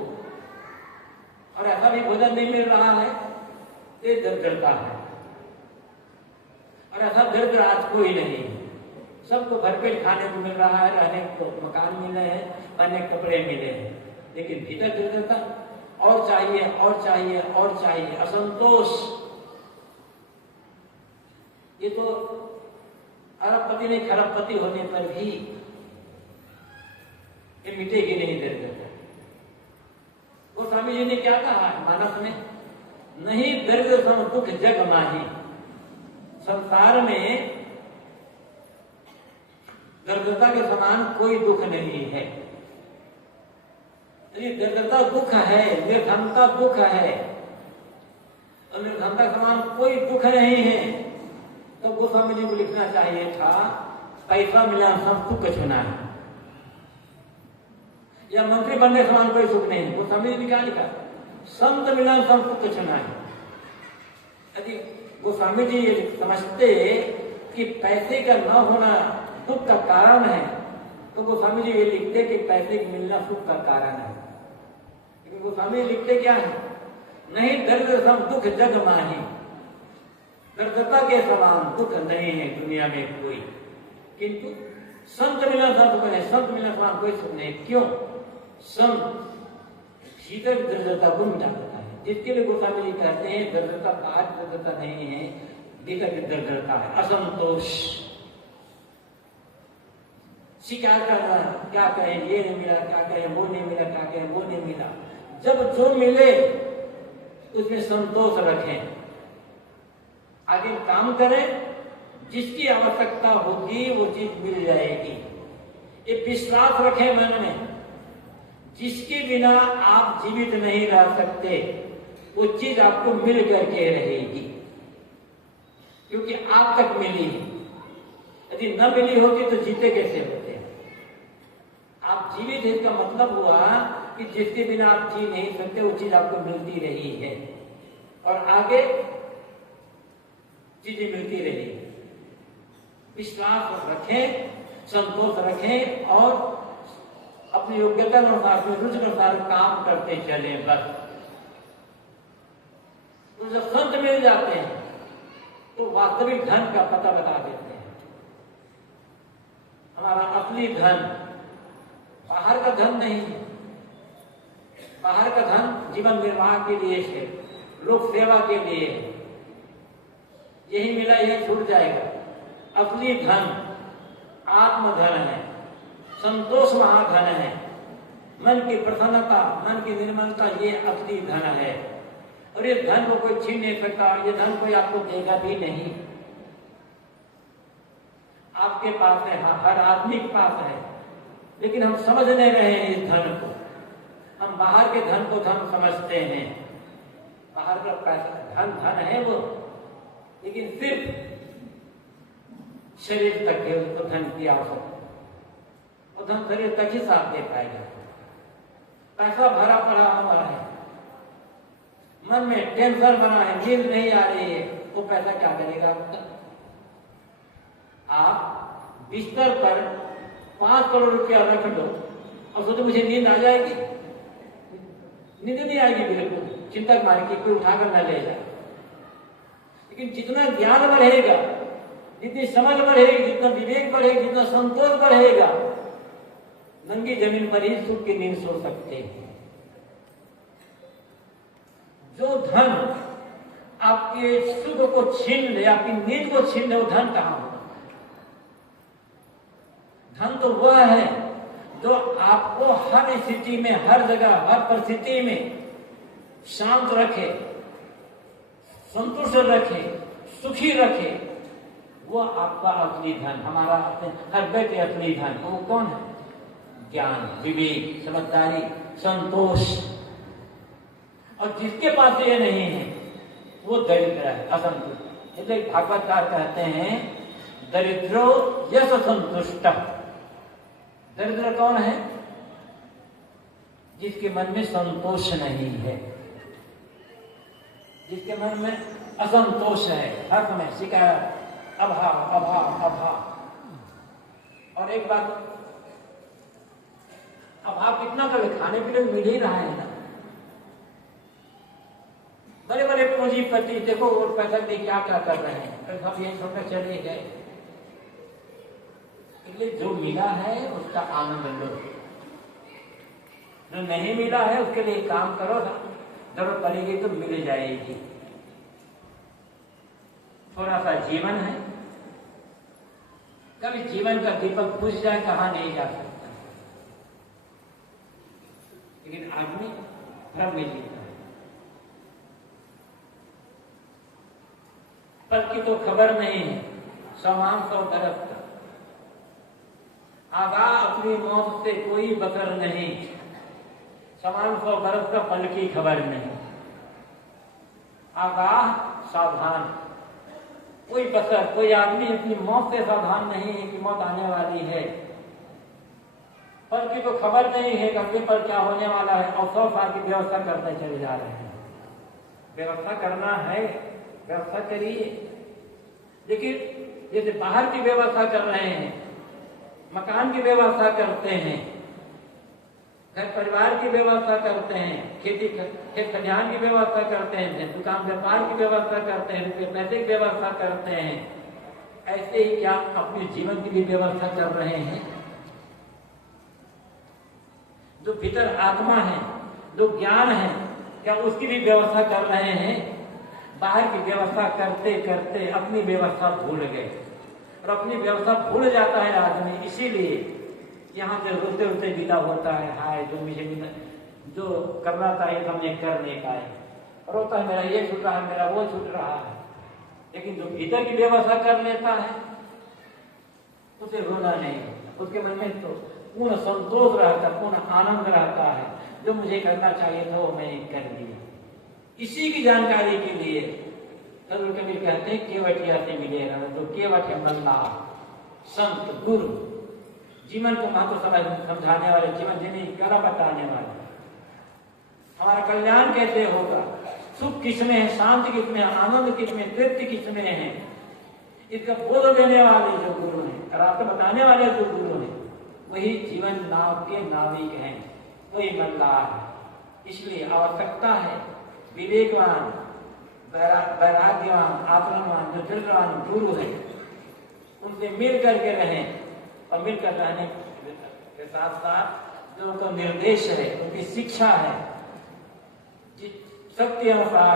और ऐसा भी भोजन नहीं मिल रहा है, ये दरिद्रता है। और ऐसा दरिद्र आज कोई नहीं, सबको भरपेट खाने को मिल रहा है, रहने को मकान मिले हैं, पहनने कपड़े मिले हैं, लेकिन भीतर दरिद्रता और चाहिए और चाहिए और चाहिए, असंतोष। ये तो अरबपति नहीं खरबपति होने पर भी ये मिटेगी नहीं दरिद्रता। वो स्वामी जी ने क्या कहा है मानस में? नहीं दरिद्र सम दुख जग माही। संसार में दरिद्रता के समान कोई दुख नहीं है। दरिद्रता दुख है, निर्धनता दुख है, और निर्धनता के समान कोई दुख नहीं है। तो गोस्वामी जी को लिखना चाहिए था पैसा मिला सब दुख छुना है। या मंत्री बनने समान कोई सुख नहीं। गोस्वामी जी ने क्या लिखा, संत मिलन संत कुछ ना है। यदि गोस्वामी जी ये समझते कि पैसे का न होना दुख का कारण है, तो गोस्वामी जी ये लिखते कि पैसे की मिलना सुख का कारण है। लेकिन गोस्वामी लिखते क्या है, नहीं दरिद्र सम दुख जग माही, दरिद्रता के समान दुख नहीं है दुनिया में कोई। किंतु संत मिलन संत बने, संत मिलन समान कोई सुख नहीं। क्यों? संत शीतल दरिद्रता को मिटा देता है। जिसके लिए गोस्वामी जी कहते हैं दरिद्रता बाहर दरिद्रता नहीं है, भीतर की दरिद्रता है, असंतोष, शिकायत करना, क्या कहें ये नहीं मिला, क्या कहें वो नहीं मिला, क्या कहें वो नहीं मिला। जब जो मिले उसमें संतोष रखें, आगे काम करें, जिसकी आवश्यकता होगी वो चीज मिल जाएगी। ये विश्वास रखें मन में, जिसके बिना आप जीवित नहीं रह सकते वो चीज आपको मिल करके रहेगी, क्योंकि आप तक मिली है। यदि न मिली होती तो जीते कैसे होते? आप जीवित है, इसका मतलब हुआ कि जिसके बिना आप जी नहीं सकते वो चीज आपको मिलती रही है और आगे चीजें मिलती रही। विश्वास रखें, संतोष रखें और अपनी योग्यता अनुसार, रुचि के अनुसार काम करते चले बस। तो जब संत मिल जाते हैं तो वास्तविक धन का पता बता देते हैं। हमारा असली धन बाहर का धन नहीं है। बाहर का धन जीवन निर्वाह के लिए है, लोक सेवा के लिए है, यही मिला यही छूट जाएगा। असली धन आत्मधन है, संतोष महाधन है, मन की प्रसन्नता, मन की निर्मलता, ये असली धन है। और ये धन को कोई छीन नहीं सकता, और ये धन कोई आपको देगा भी नहीं। आपके पास है, हर आदमी के पास है, लेकिन हम समझ नहीं रहे हैं इस धन को। हम बाहर के धन को धन समझते हैं। बाहर का पैसा धन धन है वो, लेकिन सिर्फ शरीर तक है उसको धन की आवश्यकता, और धन शरीर तक ही साथ दे पाएगा। पैसा भरा पड़ा हमारा है, मन में टेंशन बना है, नींद नहीं आ रही है, वो पैसा क्या करेगा आपका? आप बिस्तर पर 5 करोड़ रुपया रख दो और सोचो मुझे नींद आ जाएगी? नींद नहीं आएगी बिल्कुल, चिंता मारे कि कोई उठाकर न ले जाए। लेकिन जितना ज्ञान बढ़ेगा, जितनी समझ बढ़ेगी, जितना विवेक बढ़ेगा, जितना संतोष बढ़ेगा, नंगी जमीन पर ही सुख की नींद सो सकते हैं। जो धन आपके सुख को छीन ले, आपकी नींद को छीन ले, वो धन कहां होगा? धन तो वह है जो आपको हर स्थिति में, हर जगह, हर परिस्थिति में शांत रखे, संतुष्ट रखे, सुखी रखे। वो आपका असली धन, हमारा हर व्यक्ति असली धन। वो कौन है? ज्ञान, विवेक, समझदारी, संतोष। और जिसके पास ये नहीं है वो दरिद्र है, असंतुष्ट। इसलिए भागवतकार कहते हैं दरिद्रो यश संतुष्ट। दरिद्र कौन है? जिसके मन में संतोष नहीं है, जिसके मन में असंतोष है, हर समय शिकायत, अभाव अभाव अभाव। और एक बात, अभाव कितना कर, खाने पीने मिल ही रहा है ना। बड़े बड़े पूंजीपति देखो और पैसा दे क्या क्या कर रहे हैं, सब यही छोड़कर चले गए। इसलिए जो मिला है उसका आनंद लो, जो नहीं मिला है उसके लिए काम करो ना, जरूरत पड़ेगी तो मिल जाएगी। थोड़ा सा जीवन है, कभी जीवन का दीपक बुझ जाए कहां नहीं जा सकता। लेकिन आदमी भ्रम में जीता है, पल की तो खबर नहीं है, समान 100 बरस का। आगाह अपनी मौत से कोई बकर नहीं, समान 100 बरस का पल की खबर नहीं। आगाह सावधान, कोई बकर, कोई आदमी अपनी मौत से सावधान नहीं है कि मौत आने वाली है। फल की तो खबर नहीं है अगले पर क्या होने वाला है, और 100 साल की व्यवस्था करते चले जा रहे हैं। व्यवस्था करना है, व्यवस्था करिए। लेकिन जैसे बाहर की व्यवस्था कर रहे हैं, मकान की व्यवस्था करते हैं, घर परिवार की व्यवस्था करते हैं, खेत खलिहान की व्यवस्था करते हैं, दुकान व्यापार की व्यवस्था करते हैं, रुपये पैसे की व्यवस्था करते हैं, ऐसे ही क्या अपने जीवन की भी व्यवस्था कर रहे हैं? जो भीतर आत्मा है, जो ज्ञान है, क्या उसकी भी व्यवस्था कर रहे हैं? बाहर की व्यवस्था करते करते अपनी व्यवस्था भूल गए, और अपनी व्यवस्था भूल जाता है आदमी, इसीलिए यहाँ से रोते रोते विदा होता है। हाय, जो करना था ये हमने कर नहीं पाए, रोता है, मेरा ये छूट रहा है, मेरा वो छूट रहा है। लेकिन जो भीतर की व्यवस्था कर लेता है उसे रोना नहीं, उसके मन में तो पूर्ण संतोष रहता, पूर्ण आनंद रहता है। जो मुझे करना चाहिए था वो मैंने कर दिया। इसी की जानकारी के लिए सदगुरु कबीर कहते हैं केवटिया से मिलेगा, तो केवट है बंदा, संत, गुरु, जीवन को महत्व समझाने वाले, जीवन जीने की कला बताने वाले। हमारा कल्याण कैसे होगा, सुख किसमें है, शांति किसमें है, आनंद किसमें, तृप्ति किसमें है, इसका बोध देने वाले जो गुरु हैं, रास्ता बताने वाले जो गुरु हैं, वही जीवन नाव के नाविक हैं, वही मल्लाह है। इसलिए आवश्यकता है विवेकवान, वैराग्यवान, आत्मवान, जो दृढ़वान गुरु है, उनसे मिल करके रहें, और मिलकर रहने के साथ साथ जो उनका निर्देश है, उनकी शिक्षा है, जिस शक्ति अनुसार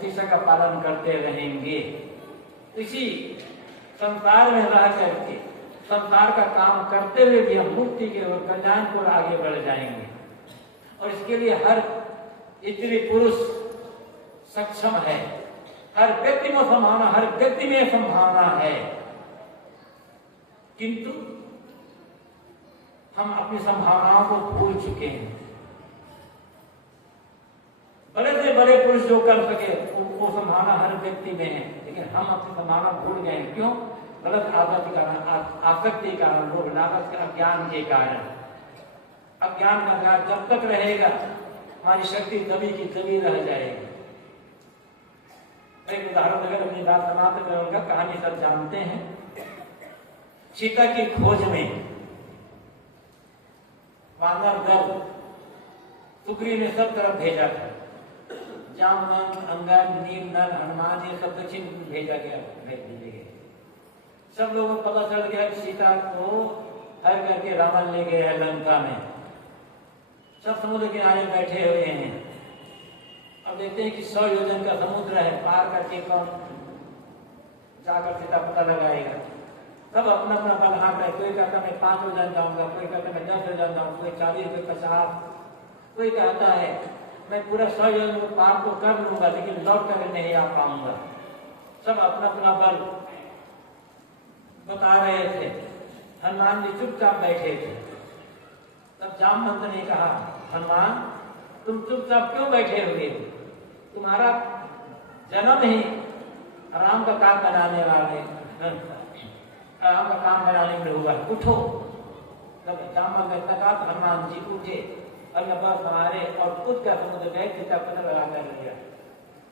शिक्षा का पालन करते रहेंगे, इसी संसार में रह करके संसार का काम करते हुए भी हम मुक्ति के और कल्याण को आगे बढ़ जाएंगे। और इसके लिए हर स्त्री पुरुष सक्षम है, हर व्यक्ति में संभावना, हर व्यक्ति में संभावना है, किंतु हम अपनी संभावनाओं को भूल चुके हैं। बड़े से बड़े पुरुष जो कर सके वो संभावना हर व्यक्ति में है, लेकिन हम अपनी संभावना भूल गए। क्यों? गलत आदत के कारण, आसक्ति के कारण, लोभ लालच के अज्ञान के कारण। अज्ञान का कारण जब तक रहेगा हमारी शक्ति दबी की दबी रह जाएगी। एक उदाहरण अगर अपनी बात समाप्त करूंगा, कहानी सब जानते हैं। सीता की खोज में वानर दल सुग्रीव ने सब तरफ भेजा था, जामवंत, अंगद, नील, नल, हनुमान, ये सब दक्षिण भेजा गया, भेज दिए गए। सब लोगों को पता चल गया कि सीता को हर करके रावण ले गया है लंका में। सब समुद्र किनारे बैठे हुए हैं। अब देखते हैं कि 100 योजन का समुद्र है, पार करके कौन जाकर सीता पता लगाएगा। सब अपना अपना बल हाँक रहे, कोई कहता मैं 5 योजन जाऊंगा, कोई कहता मैं 10 योजन जाऊंगा, कोई 40, कोई 50, कोई कहता है मैं पूरा 100 योजन को पार तो कर लूंगा, लेकिन लौट कर नहीं आ पाऊंगा। सब अपना अपना बल बता रहे थे। हनुमान जी चुपचाप बैठे थे। तब जामवंत ने कहा, हनुमान तुम चुपचाप क्यों बैठे हुए? तुम्हारा जन्म ही राम का काम बनाने वाले, राम का काम बनाने में हुआ, उठो। जब जामवंत ने कहा तो हनुमान जी उठे और बस हमारे और खुद का समुद्र गए, सीता पता लगा कर लिया।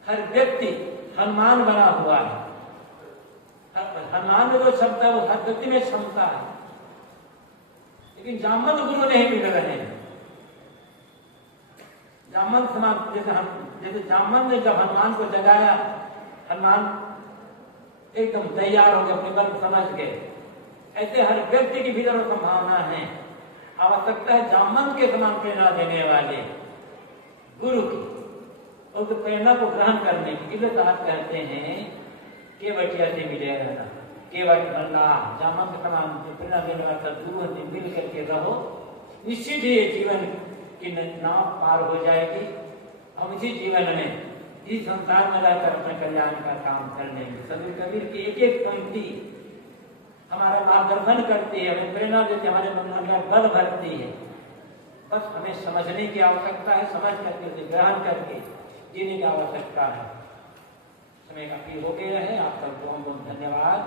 हर व्यक्ति हनुमान बना हुआ है। हनुमान में जो क्षमता है वो हर व्यक्ति में क्षमता है, लेकिन जामवंत गुरु नहीं मिल रहे हैं। जामवंत समाज जैसे जामवंत ने जब हनुमान को जगाया, हनुमान एकदम तैयार हो गए, अपने बल समझ गए। ऐसे हर व्यक्ति की भीतर संभावना है। आवश्यकता है जामवंत के समान प्रेरणा देने वाले गुरु की, और तो प्रेरणा को ग्रहण करने की। इसलिए साहब कहते हैं केवटिया से मिले रहना, केवट अल्लाह, जामवंत के समान प्रेरणा देने वाला गुरु से मिल करके रहो, निश्चित ही जीवन की नाव पार हो जाएगी। हम इसी जीवन में, इस संसार में रहकर अपने कल्याण का काम कर लेंगे। सदगुरु कबीर की एक एक पंक्ति हमारा मार्गदर्शन करती है, हमें प्रेरणा देती है, हमारे मन में बल भरती है। बस हमें समझने की आवश्यकता है, समझ करके उसे ग्रहण करके जीने की आवश्यकता है। समय काफी हो गया है। आपका बहुत बहुत धन्यवाद।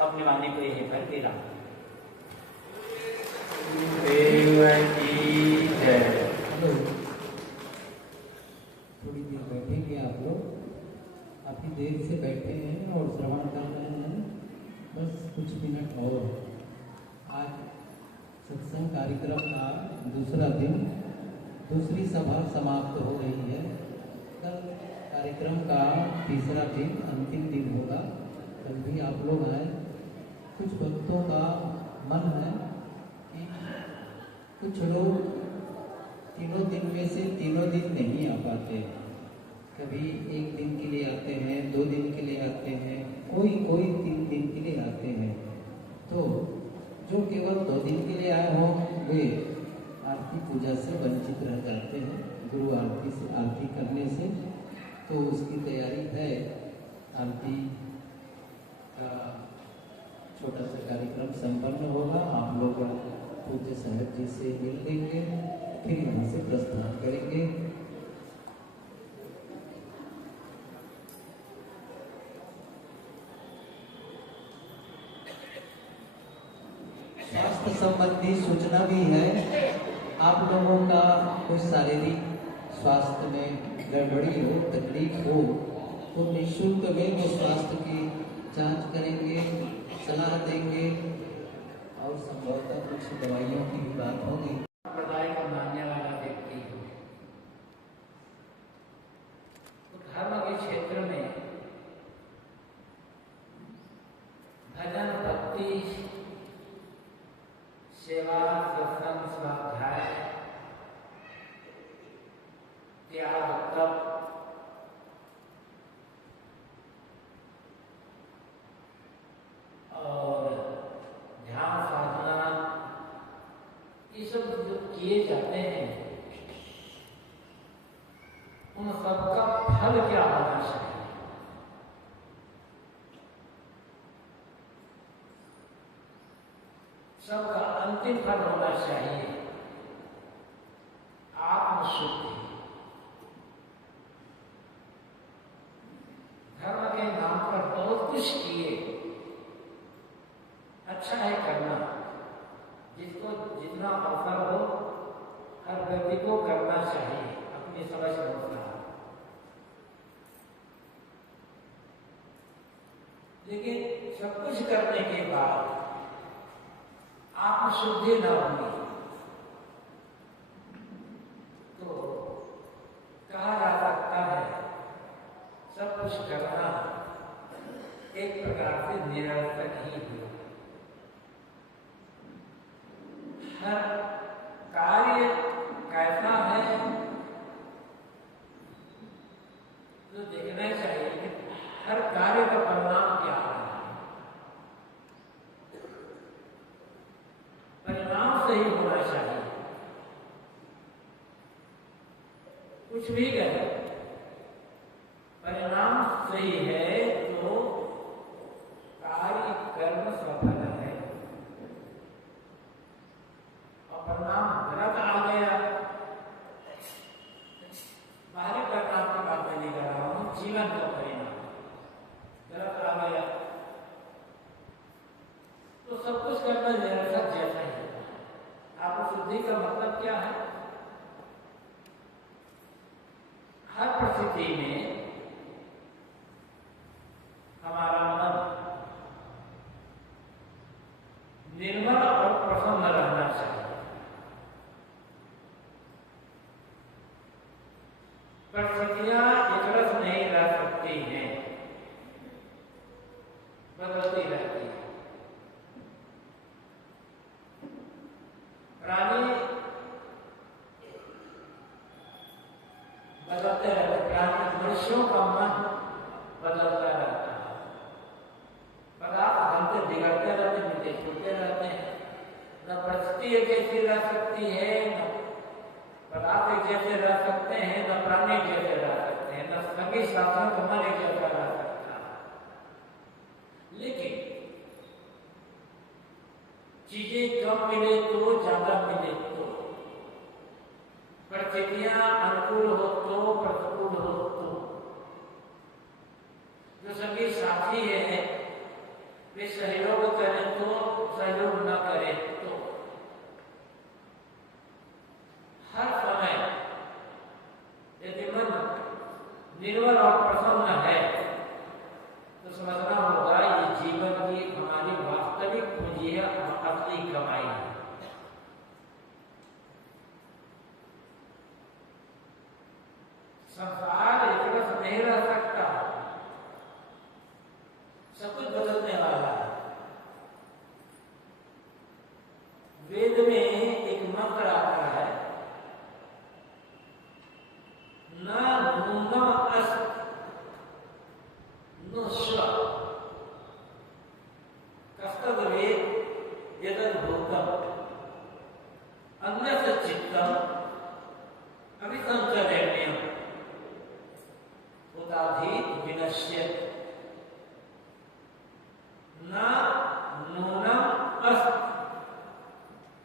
अपने वाणी को यही करते रहा। कार्यक्रम का दूसरा दिन, दूसरी सभा समाप्त हो रही है। कल कार्यक्रम का तीसरा दिन, अंतिम दिन होगा। कल भी आप लोग आए। कुछ भक्तों का मन है कि कुछ लोग तीनों दिन में से तीनों दिन नहीं आ पाते। कभी एक दिन के लिए आते हैं, 2 दिन के लिए आते हैं, कोई 3 दिन के लिए आते हैं। तो जो केवल 2 दिन के लिए आए हों वे आरती पूजा से वंचित रह जाते हैं, गुरु आरती से आरती करने से। तो उसकी तैयारी है। आरती का छोटा सा कार्यक्रम संपन्न होगा। आप लोग पूज्य साहब जी से मिल लेंगे, फिर यहाँ से प्रस्थान करेंगे। स्वास्थ्य संबंधी सूचना भी है। आप लोगों का कोई शारीरिक स्वास्थ्य में गड़बड़ी हो, तकलीफ हो, तो निःशुल्क में वो स्वास्थ्य की जांच करेंगे, सलाह देंगे और संभवतः कुछ दवाइयों की भी बात होगी। संप्रदाय को मानने वाला व्यक्ति तो धर्म के क्षेत्र में भजन, भक्ति, सेवा, सत्संग, स्वाध्याय, त्याग, तप, और ध्यान साधना, ये सब जो किए जाते हैं उन सबका फल क्या होना चाहिए? सबका अंतिम फल होना चाहिए आत्मशुद्धि। धर्म के नाम पर बहुत कुछ किए, अच्छा है करना, जिसको जितना अवसर हो हर व्यक्ति को करना चाहिए अपनी समझ अनुसार। लेकिन सब कुछ करने के बाद आत्मशुद्धि न होगी तो कहा जा सकता है सब कुछ करना एक प्रकार से निरर्थक ही है। हर कार्य कैसा है तो देखना चाहिए कि हर कार्य का परिणाम क्या है। परिणाम सही होना चाहिए। कुछ भी कहे परिणाम सही है तो कार्य कर्म सफल है। और परिणाम गलत आ गया, बाहरी परिणाम की बात नहीं कर रहा हूं, जीवन का परिणाम गलत आ गया तो सब कुछ करना निरर्थक जैसा ही। आत्मशुद्धि का मतलब क्या है? हर परिस्थिति में हमारा मन निर्मल और प्रसन्न रहना चाहिए। परिस्थितियां एक रस नहीं रह सकती हैं, बदलती रहती है। प्राणी बदलते रहते, प्राणी मनुष्यों का मन बदलता रहता है। पदार्थ बनते बिगड़ते रहते, मिलते छूटते रहते हैं। न परिस्थिति एक जैसी रह सकती है, न पदार्थ एक जैसे रह सकते हैं, न प्राणी एक जैसे रह सकते हैं, न सभी शासन का मन एक जैसा रह सकता है। लेकिन चीजें कम मिले तो, ज्यादा मिले तो, परिस्थितियां अनुकूल हो तो, प्रतिकूल हो तो, जो सभी साथी है वे सहयोग करें तो, सहयोग न करें तो, हर समय यदि मन निर्मल और प्रसन्न है तो समझना होगा ये जीवन की हमारी वास्तविक पूंजी है, असली कमाई है। संसार एक रस नहीं रह सकता, सब कुछ बदलने वाला है। वेद में एक मंत्र आता है, न नूनम अस्ति न स्व कस्तद्वेद यदद्भूतम् अन्यस्य चित्तम् अभिसंचरणीयम् उदाधि विनश्यति न नूनम अस्ति,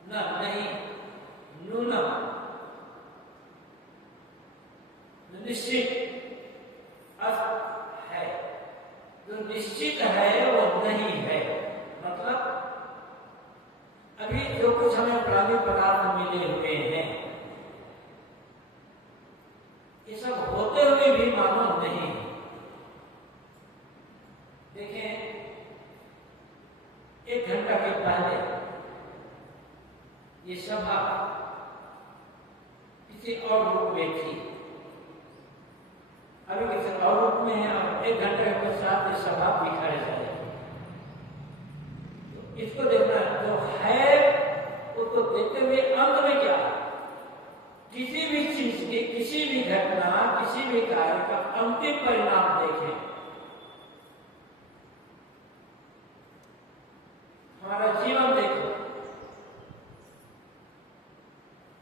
न नहीं, नूनम निश्चित, अस्ति है, जो निश्चित है वो नहीं है। मतलब अभी जो कुछ हमें प्राणी पदार्थ मिले हुए हैं, ये सब होते हुए भी मालूम नहीं। देखें, 1 घंटा के पहले ये सभा किसी और रूप में थी, अभी किसी और रूप में है, और 1 घंटे के पश्चात ये सभा बिखर जाएगी। तो इसको देखना, जो है उसको देखते हुए अंत में क्या, किसी भी चीज की, किसी भी घटना, किसी भी कार्य का अंतिम परिणाम देखें। हमारा जीवन देखो,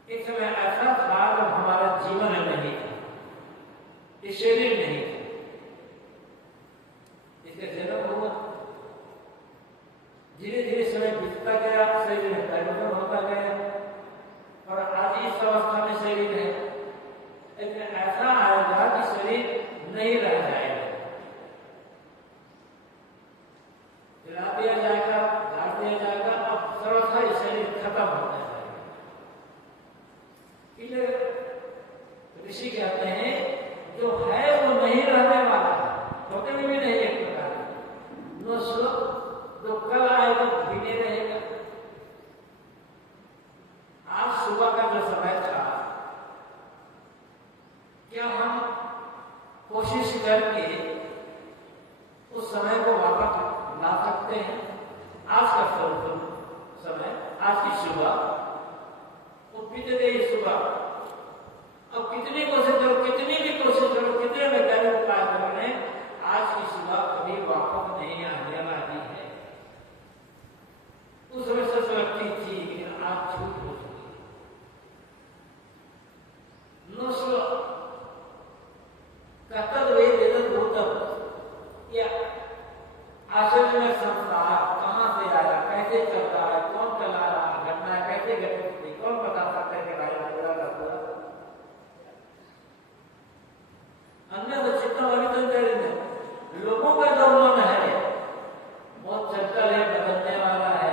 एक समय ऐसा था जब हमारा जीवन नहीं था, ये शरीर नहीं था, इसका जन्म हुआ, धीरे धीरे समय बीतता गया, शरीर में परिवर्तन होता गया, और आज इस अवस्था में शरीर है। लेकिन ऐसा आएगा कि शरीर नहीं रह जाएगा, जला दिया जाएगा, गाड़ दिया जाएगा, अब सर्वथा ये शरीर खत्म होता जाएगा। ऋषि कहते हैं जो है वो नहीं रहने वाला है, होते में भी नहीं, एक प्रकार नो सुख, जो कल आएगा भी नहीं रहेगा। आज सुबह का जो समय था, क्या हम कोशिश करके उस समय को वापस ला सकते हैं? आज का समय, आज की सुबह, वो बीते गई सुबह। अब कितनी कोशिश करो, कितनी भी कोशिश करो, कितने वैज्ञानिक उपाय कर रहे हैं, आज की सुबह कभी वापस नहीं आने वाली है। उस समय से लगती थी, लेकिन आज छूट हो चुकी। नस्ल कतद्वेद यदद्भूतम्, या आश्चर्य में संसार कहां से आया, कैसे चलता है, कौन चला रहा, घटना कैसे घटित हुई, कौन बता सकता है कि भाई पूरा का पूरा। अन्य चित्तम अभिसंचरणीयम्, लोगों का जो मन है बहुत चंचल है, बदलने वाला है।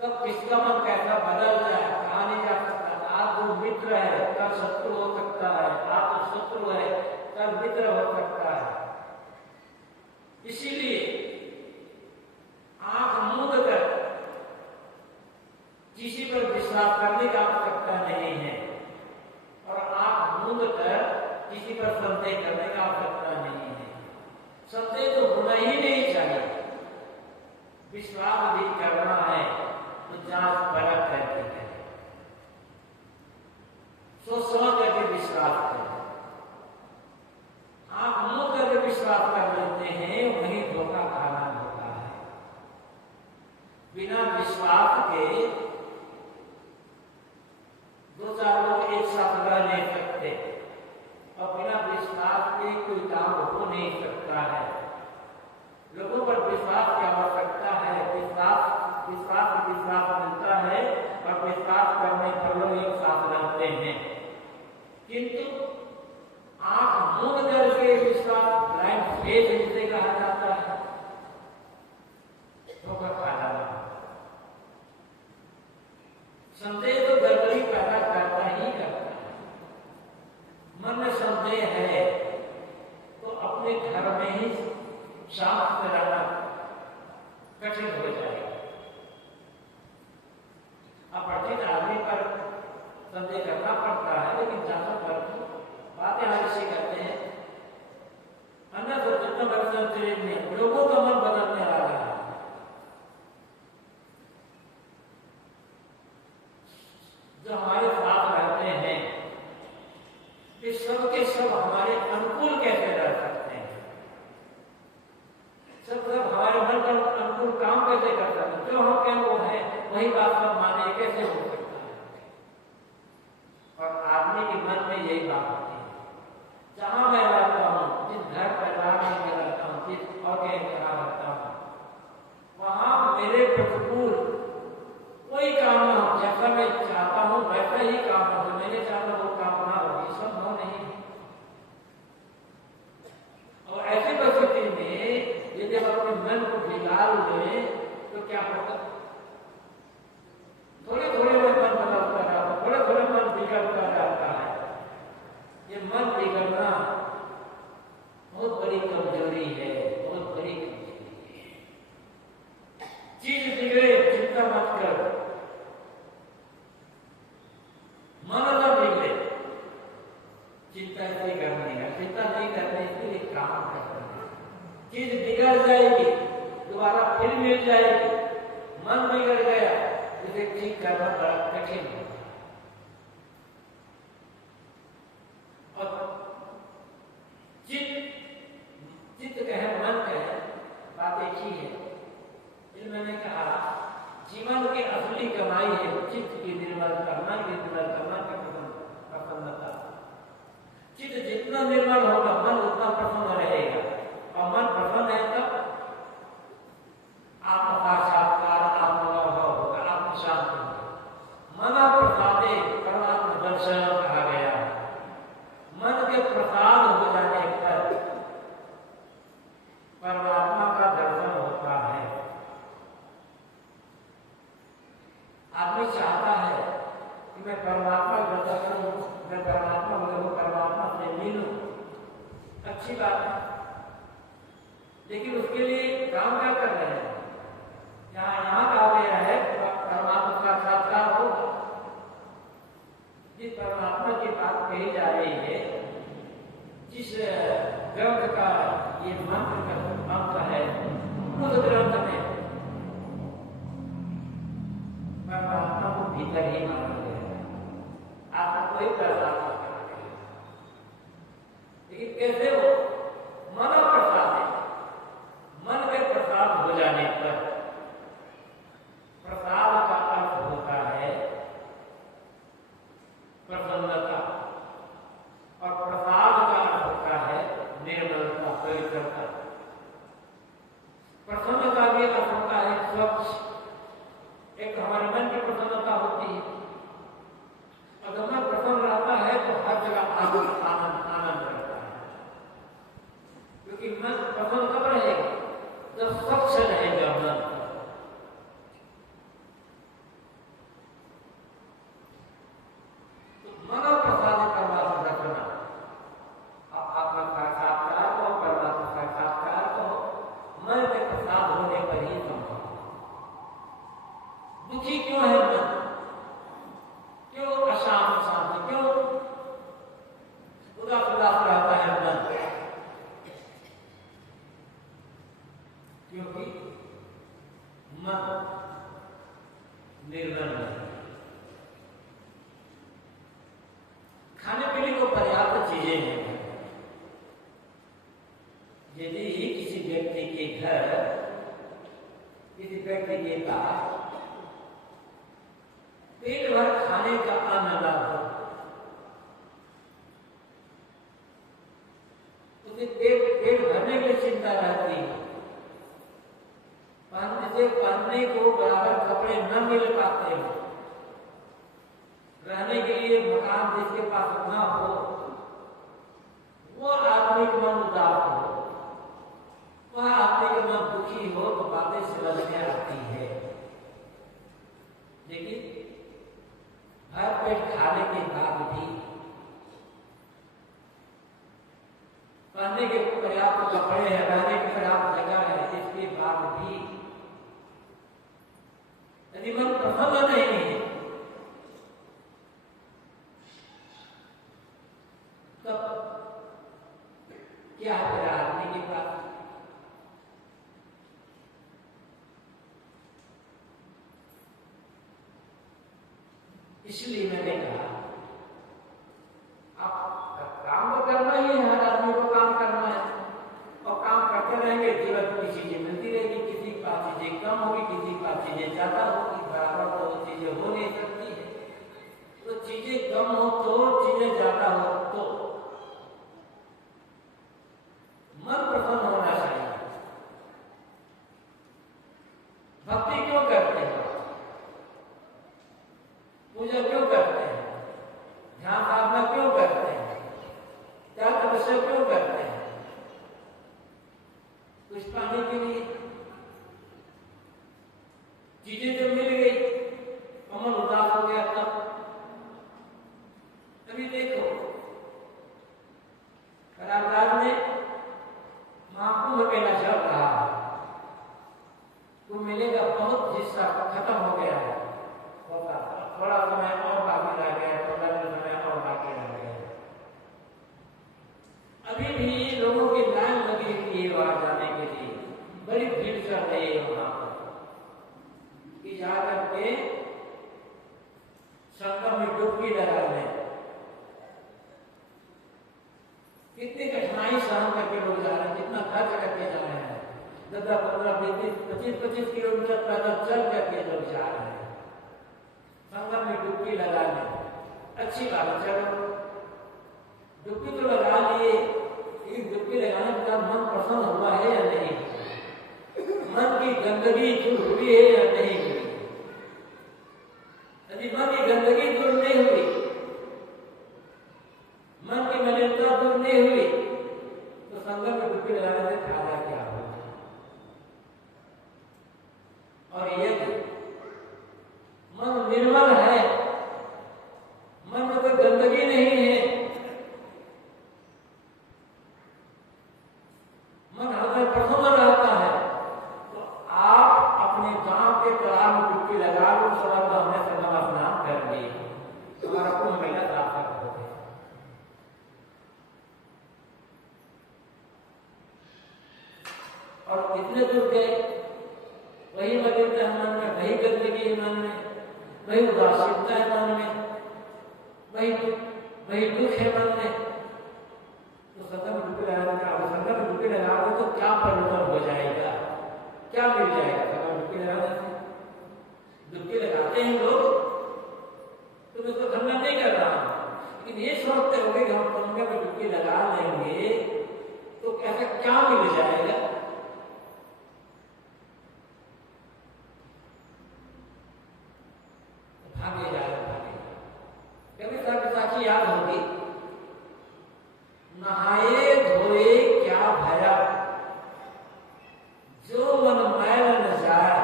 कब किसका मन कैसा बदल जाए कहा नहीं जा सकता। आज जो मित्र है कल शत्रु हो सकता है, आज जो शत्रु है कल मित्र हो सकता है। इसीलिए आंख मूंद कर किसी पर विश्वास करने की आवश्यकता नहीं है, और आंख मूंद कर किसी पर संदेह करने की आवश्यकता नहीं है। संदेह तो होना ही नहीं चाहिए, विश्वास भी करना है तो जांच परख करके है, सोच समझ करके विश्वास करें। आंख मूंद करके विश्वास कर लेते हैं, वही धोखा खाना होता है। बिना विश्वास के 2-4 लोग एक साथ रह नहीं सकते, और बिना विश्वास के कोई काम हो नहीं सकता है। लोगों पर विश्वास की आवश्यकता है, विश्वास मिलता है, और विश्वास करने पर लोग एक साथ रहते हैं। किंतु आंख मूंद करके विश्वास, ब्लाइंड फेथ जिसे कहा जाता है, धोखा खाना। संदेह तो गड़बड़ी पैदा करता ही करता है। मन में संदेह है तो अपने घर में ही शांत रहना कठिन हो जाएगा। अपरिचित आदमी पर संदेह करना पड़ता है, लेकिन ज्यादातर बात जो हमारे साथ रहते हैं, वे सब के सब हमारे अनुकूल कैसे रह सकते हैं, सब हमारे मन का अनुकूल काम कैसे कर सकते हैं। जो हम कहें वो है, वही बात सब माने, कैसे हो सकता है। और आदमी के मन में यही बात होती है। जहां मैं रहता हूँ, जिस घर परिवार में मैं रहता हूँ, जिस और के यहाँ रहता हूँ, वहां मेरे प्रतिकूल कोई काम ना हो। जैसा मैं चाहता हूँ वैसा ही काम हो, जो मैंने चाहता वो काम ना हो, ये संभव नहीं है। और ऐसी परिस्थिति में यदि हम अपने मन को बिगाड़ लें तो क्या होगा? थोड़े थोड़े में मन बदलता रहता है, थोड़े थोड़े मन बिगड़ता रहता है। ये मन बिगड़ना बहुत बड़ी कमजोरी है, बहुत बड़ी कमजोरी है। चीज बिगड़े चिंता मत कर, मन न बिगड़े चिंता इसलिए करनी है, चिंता नहीं करने के लिए काम करना है। चीज बिगड़ जाएगी, दोबारा फिर मिल जाएगी। मन बिगड़ गया, इसे ठीक करना बड़ा कठिन है। और चित्त कहे मन कहे, बात एक ही है। फिर मैंने कहा जीवन की असली कमाई है चित्त की निर्मलता, मन की निर्मलता, मन की प्रसन्नता। चित्त जितना निर्मल होगा मन उतना प्रसन्न रहेगा, और मन प्रसन्न है तब आत्म साक्षात्कार, आत्मअनुभव होगा, आत्म शांति होगा। मन प्रसादे परमात्मा दर्शन कहा गया। मन के प्रसाद हो जाने पर परमात्मा का दर्शन होता है। आदमी चाहता है कि मैं परमात्मा का दर्शन करूं, मैं परमात्मा को परमात्मा से मिलूं, अच्छी बात है। लेकिन उसके लिए काम क्या कर रहे हैं? यहाँ कहा गया है परमात्मा का साक्षात्कार होगा। जिस परमात्मा की बात कही जा रही है, जिस ग्रंथ का ये मंत्र का अंक है, उस ग्रंथ में परमात्मा को भीतर ही माना गया है, आपको कोई प्रसाद नहीं करा गया। लेकिन कैसे हो? मन प्रसाद है। मन के प्रसाद हो जाने पर प्रसाद का अर्थ होता है प्रसन्नता, और प्रसाद का अर्थ होता है निर्मलता, पवित्रता। प्रसन्नता भी अर्थ होता है स्वच्छ। एक हमारे मन की प्रसन्नता होती है। अगर मन प्रसन्न रहता है तो हर जगह आनंद रहता है, क्योंकि मन प्रसन्न कब रहेगा? जब स्वच्छ रहेगा मन। तो मन प्रसाद परमात्मा रखना, अपना साक्षात्कार को, परमात्मा साक्षात्कार को मन के प्रसाद होने पर ही संभव। दुखी क्यों है मन? क्यों अशांत, क्यों उदास रहता है मन? क्योंकि मन निर्मल नहीं। खाने पीने को पर्याप्त चीजें हैं। यदि किसी व्यक्ति के घर, किसी व्यक्ति के पास पेट भर खाने का अन्न न हो, उसे पेट भरने की चिंता रहती है। पहनने को बराबर कपड़े न मिल पाते हो, रहने के लिए मकान जिसके पास न हो, वो आदमी का मन उदास हो, वह आदमी का मन दुखी हो, तो बातें समझने आती है। लेकिन भर पेट खाने के बाद भी, पहनने के पर्याप्त कपड़े हैं, रहने की पर्याप्त जगह है, इसके बाद भी यदि मन प्रसन्न नहीं है, तब क्या है आदमी के पास? इसलिए मैंने कहा आप काम तो करना ही है, हर आदमी को काम करना है और काम करते रहेंगे, जीवन की चीजें मिलती रहेगी, किसी की बात चीजें कम होगी, किसी की बात चीजें ज्यादा होगी, बराबर तो चीजें हो नहीं सकती है। तो चीजें कम हो तो, चीजें ज्यादा हो तो मन प्रसन्न होना चाहिए। भक्ति क्यों करते हैं, पूजा क्यों करते हैं, ध्यान साधना क्यों करते हैं, क्या तपस्या क्यों करते हैं? कुछ पाने के लिए। चीजें जब मिल गई तो मन उदास हो गया। तब अभी देखो प्रयागराज में महाकुंभ मेला चल रहा है, कुंभ मेले का बहुत हिस्सा खत्म हो गया है, थोड़ा समय और बाकी रह गया, थोड़ा समय और बाकी रह गया। अभी भी लोगों की लाइन लगी हुई है वहां जाने के लिए, बड़ी भीड़ चल रही है वहां पर कि जाकर के संगम में डुबकी लगा लें। कितनी कठिनाई सहन करके लोग जा रहे हैं, कितना खर्च करके जा रहे हैं, 10, 15, 20, 25 किलोमीटर पैदल चल करके लोग जा रहे हैं संगम में डुबकी लगा लें। अच्छी बात है, चलो डुबकी तो लगा लिए, लेकिन डुबकी लगाने के बाद मन प्रसन्न हुआ है या नहीं, मन की गंदगी दूर हुई है या नहीं हुई? यदि मन की गंदगी दूर नहीं हुई, मन की मलिनता दूर नहीं हुई, तो संगम में डुबकी लगाने से फायदा क्या होगा? और यदि मन निर्मल है, मन में कोई गंदगी नहीं है, मन हृदय प्रसन्न रहता है, तो आप अपने गांव के तालाब में डुबकी लगा लो, समझ लो हमने संगम स्नान कर लिया, हमारा कुंभ मेला सार्थक हो गया। और इतने दूर गए, वही मलिनता है मन में, वही गंदगी है मन में, वही उदासीनता है मन में, वही दुख है मन में, तो संगम डुबकी लगाने का, संगम में डुबकी लगाओगे तो क्या परिवर्तन हो जाएगा, क्या मिल जाएगा संगम डुबकी लगाने से? डुबकी लगाते हैं लोग, तो मैं उसको खंडन नहीं कर रहा हूं, लेकिन ये सोचते हो कि हम संगम में डुबकी लगा लेंगे तो ऐसा क्या मिल जाएगा? भागे जा रहे, भागे। कभी साक्षी याद होगी, नहाए धोए क्या भया, जो मन मैल न जाए,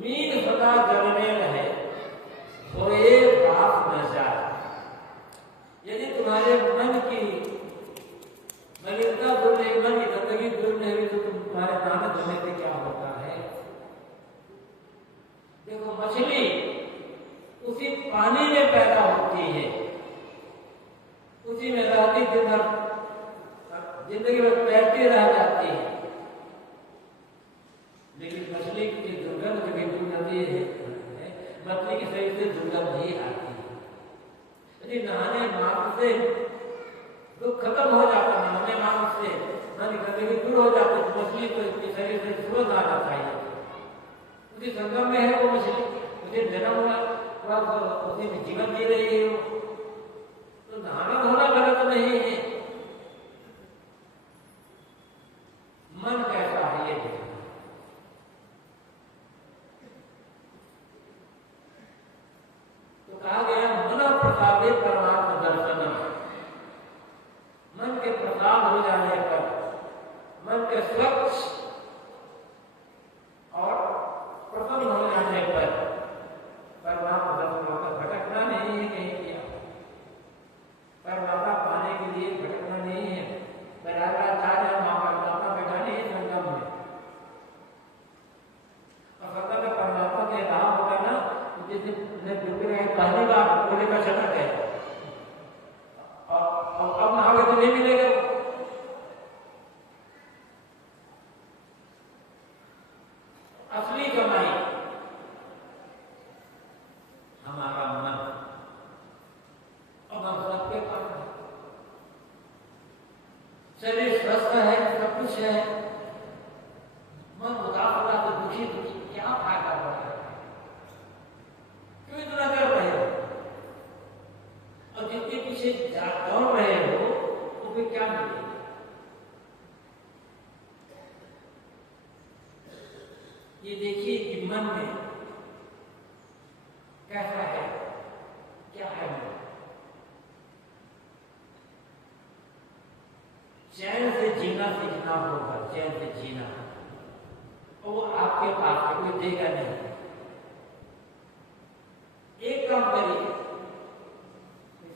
मीन सदा जलने रहे, धोए बाप न जाए। यदि तुम्हारे मन की मलिनता दूर नहीं, मन की गंदगी दूर नहीं हुई, तो तुम्हारे नाम धोने से क्या होता है? देखो मछली उसी पानी में पैदा होती है, उसी में रहती, दिन भर जिंदगी में तैरती रह जाती है, लेकिन मछली की दुर्गंध भी दूर नदी है, मछली के शरीर से दुर्गंध ही आती है। यदि नहाने मात्र से दुख खत्म हो जाता, नहाने मात्र से मन की गंदगी दूर हो जाती, तो मछली को इसके शरीर से तुरंत आना चाहिए। उसी संगम में है वो मछली, उसे जन्म हुआ, उसी में जीवन दे रही है, तो नहाना धोना गलत नहीं है। मन कैसा है ये देखना। तो कहा गया मन प्रसादे परमात्म दर्शनम, मन के प्रसाद हो जाने पर, मन के स्वच्छ और प्रसन्न हो जाने पर परमात्मा दर्शन होता, भटकना नहीं है कहीं किया, परमात्मा पाने के लिए भटकना नहीं है। प्रयागराज परमात्मा बैठाने ही संगम में, और संगम में परमात्मा के राम होगा ना, तो जैसे डुबकी लगाई पहली बार घोड़े का चटक है, और अब नहाओगे तो नहीं मिलेगा। असली कमाई हमारा जीवन में कैसा है, क्या है। चैन से जीना सीखना होगा, चैन से जीना, और वो आपके पास है, कोई देगा नहीं। एक काम करिए,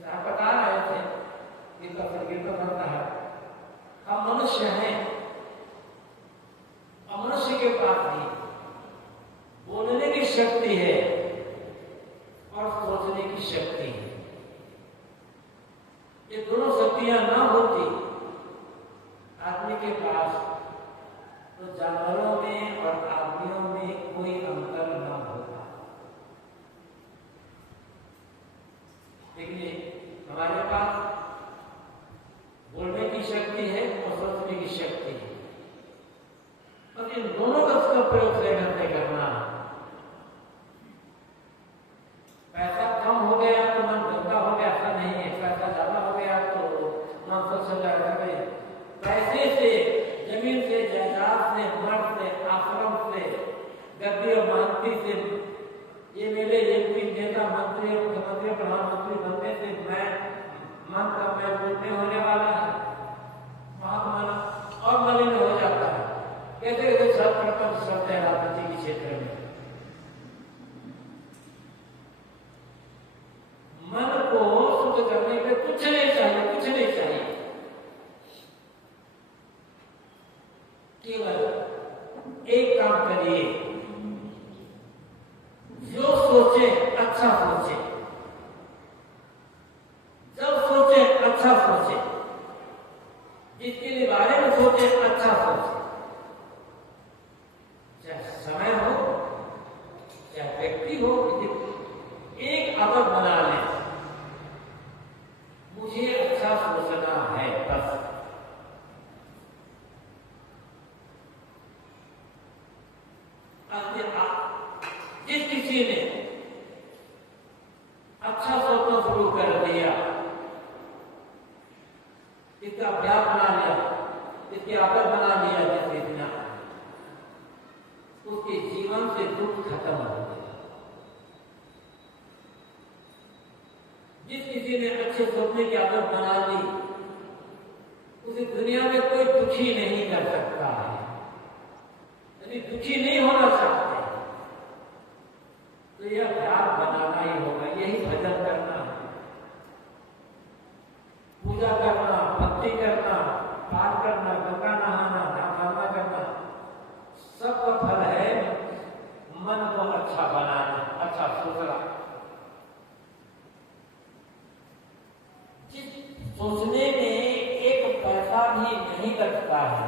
आप बता रहे थे कि तो बनता है, हम मनुष्य हैं, और मनुष्य के पास भी बोलने की शक्ति है और सोचने की शक्ति है। ये दोनों शक्तियां ना होती आदमी के पास, तो जानवरों में और आदमियों में कोई अंतर ना होता। देखिए, हमारे पास बोलने की शक्ति है और सोचने की शक्ति है, और इन दोनों का उसका प्रयोग से करना। पैसा कम हो गया तो मन गंदा हो गया, ऐसा नहीं है। पैसा ज्यादा हो गया तो मन स्वच्छ जाएगा। पैसे से, जमीन से, जायदाद से, मर्द से, आश्रम से, गद्दी और मानती से, ये मेरे नेता, मंत्री, मुख्यमंत्री, प्रधानमंत्री बनने से मैं मन का मैं नहीं होने वाला है, महात्मा और मलिन हो जाता है। कैसे कैसे सब प्रकट शब्द है राजनीति के क्षेत्र में। मन को शुद्ध करने के कुछ नहीं चाहिए, कुछ नहीं चाहिए, केवल एक काम करिए, जो सोचे अच्छा सोचे, जब सोचे अच्छा सोचे, जिसके बारे में सोचे अच्छा सोचे, चाहे समय हो चाहे व्यक्ति हो, एक आदत बना ले, मुझे अच्छा सोचना है, बस। जिस किसी ने अच्छा सोचना शुरू कर दिया, इसका अभ्यास बना लिया, इसकी आदत बना लिया, जैसे इतना, उसके जीवन से दुख खत्म हो गया। जिस किसी ने अच्छे सोचने की आदत बना ली, उसे दुनिया में कोई दुखी नहीं कर सकता है, यदि दुखी नहीं होना चाहते तो यह अभ्यास बनाना ही होगा। यही भजन करना, पूजा करना, भक्ति करना, पाठ करना, गंगा नहाना, साधना करना, सबका फल है मन को अच्छा बनाना, अच्छा सोचना। जिस सोचने में एक पैसा भी नहीं लगता है,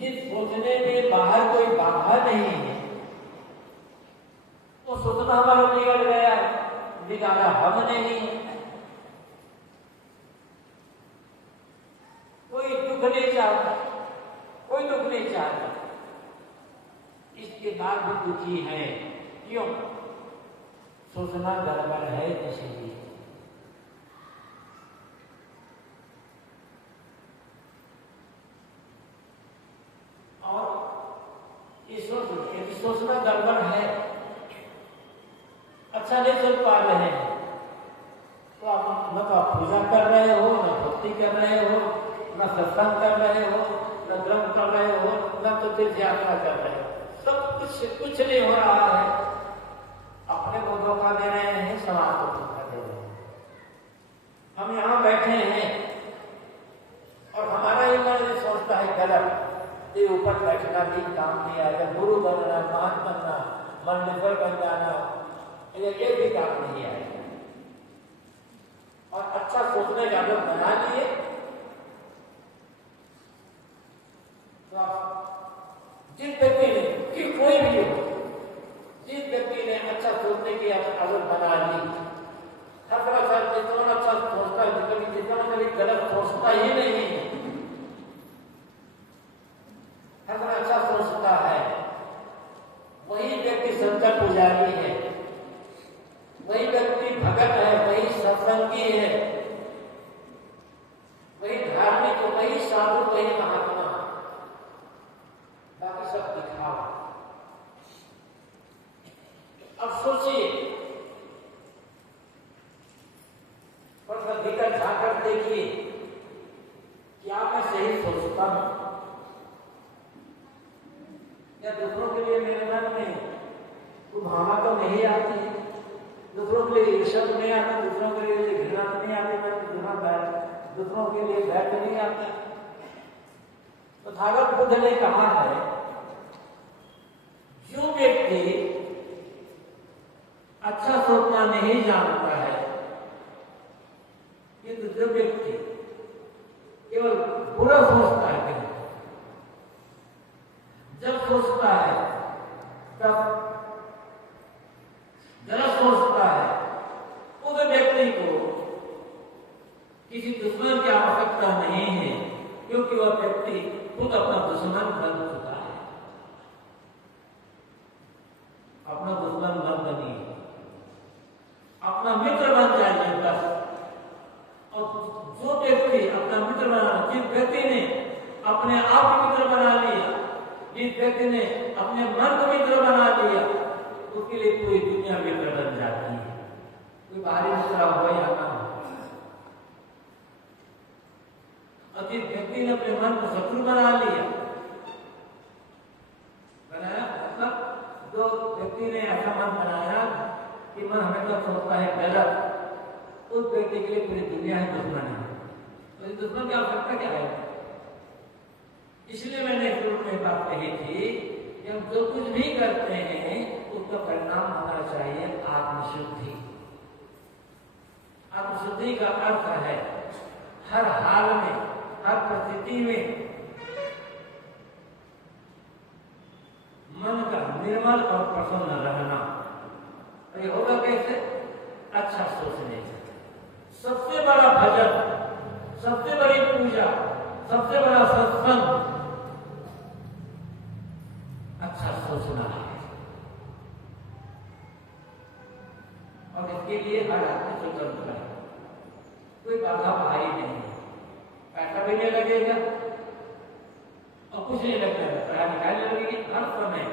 जिस सोचने में बाहर कोई बाधा नहीं है, तो सोचना हमारा बिगड़ गया, बिगाड़ा हमने ही। कोई दुख नहीं चाहता, कोई दुख नहीं चाहता, इसके बाद भी दुखी है। क्यों? सोचना गड़बड़ है इसलिए। और यदि सोचना गड़बड़ है, अच्छा नहीं सोच पा रहे हैं, तो आप न तो आप पूजा कर रहे हो, न भक्ति कर रहे हो, न सत्संग कर रहे हो, न धर्म कर रहे हो, न तो तीर्थ यात्रा कर रहे हो, सब कुछ नहीं हो रहा है। अपने को धोखा दे रहे हैं, समाज को धोखा दे रहे हैं। हम यहाँ बैठे हैं और हमारा ही मन सोचता है गलत, ये ऊपर बैठना भी काम नहीं आएगा, गुरु बनना, महान बनना, मंडलेश्वर बन जाना, ये भी काम नहीं आएगा। और अच्छा सोचने का आदत बना लिए तो जिस व्यक्ति ने, कि कोई भी हो, जिस व्यक्ति ने अच्छा सोचने की आदत बना ली, हर तरह से जितना अच्छा सोचता है, जितना कभी गलत सोचता ही नहीं है, हर तरह अच्छा सोचता है, वही व्यक्ति सच्चा पुजारी है, वही व्यक्ति भगत है, वही सत्संगी है, वही धार्मिक, वही साधु, वही महात्मा। बाकी सब दिखावा। देखिए, क्या मैं सही सोचता हूं या दूसरों के लिए मेरे मन में कोई भावना तो नहीं आती, दूसरों के लिए ईर्ष्या तो नहीं आती, दूसरों के लिए घृणा तो नहीं आती, दूसरों के लिए बैर तो नहीं आता। तो तथागत बुद्ध ने कहा है, जो व्यक्ति अच्छा सोचना नहीं जानता है, किंतु जो व्यक्ति केवल बुरा सोचता है, जब सोचता है तब गलत सोचता है, उस व्यक्ति को किसी दुश्मन की आवश्यकता नहीं है, क्योंकि वह व्यक्ति खुद अपना दुश्मन बन चुका है। अपना दुश्मन मत बनिए, अपना मित्र बन जाइए बस। और जो व्यक्ति अपना मित्र बना, जिस व्यक्ति ने अपने आप को मित्र बना लिया, जिस व्यक्ति ने अपने मन को मित्र बना लिया, उसके लिए पूरी दुनिया मित्र बन जाती है, कोई बाहरी मित्र हो या ना हो। और जिस व्यक्ति ने अपने मन को शत्रु बना लिया, बनाया मतलब जो व्यक्ति ने ऐसा मन बनाया कि मन हमेशा सोचता है गलत, उस व्यक्ति के लिए पूरी दुनिया है दुश्मन है। तो इस दुश्मन की आवश्यकता क्या है? इसलिए मैंने शुरू में बात कही थी कि हम जो कुछ भी करते हैं उसका परिणाम होना चाहिए आत्मशुद्धि। आत्मशुद्धि का अर्थ है हर हाल में, हर परिस्थिति में मन का निर्मल और प्रसन्न रहना। और ये होगा कैसे? अच्छा सोचने से। सबसे बड़ा भजन, सबसे बड़ी पूजा, सबसे बड़ा सत्संग अच्छा सोचना है। और इसके लिए हर आदमी स्वतंत्र है, कोई बाधा भाई नहीं है। पैसा भी नहीं लगेगा और कुछ नहीं लगेगा, पैसा निकालने लगेगी। हर समय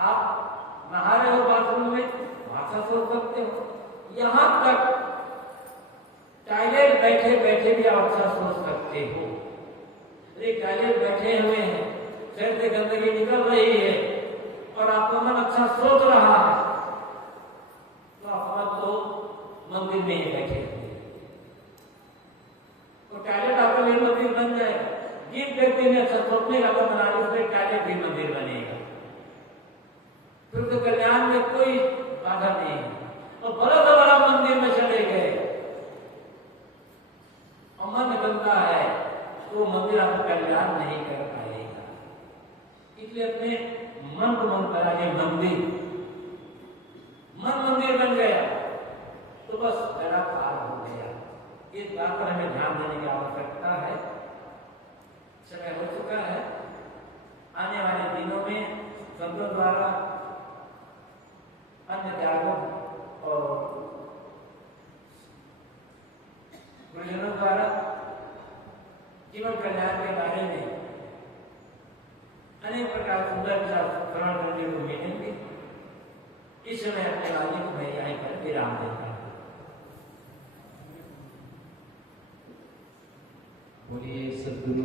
आप नहा रहे हो बाथरूम में, भाषा सोच सकते हो। यहां तक टॉयलेट बैठे बैठे भी आप अच्छा सोच सकते हो। अरे टॉयलेट बैठे हुए हैं, शरीर से गंदगी निकल रही है और आपका मन अच्छा सोच रहा है, तो आप तो मंदिर में ही बैठे हुए, तो टॉयलेट आपके लिए मंदिर बन जाएगा। जिस व्यक्ति ने अच्छा सोचने का मन बना लिया, उसमें टॉयलेट भी मंदिर बनेगा। फिर तो कल्याण में कोई बाधा नहीं है। और बड़ा से बड़ा मंदिर में चले गए और मन बनता है, तो मंदिर आपको कल्याण नहीं कर पाएगा। इसलिए अपने मन को मन कराइए मंदिर। मन मंदिर बन गया तो बस बेड़ा पार हो गया। इस बात पर हमें ध्यान देने की आवश्यकता है। समय हो चुका है। आने वाले दिनों में संतों द्वारा, अन्य त्यागों और गुरुजनों द्वारा जीवन कल्याण के बारे में अनेक प्रकार सुंदर विचार श्रवण करने को मिलेंगे। इस समय अपने वाणी को मैं यहीं पर विराम देता हूँ। बोलिए सद्गुरु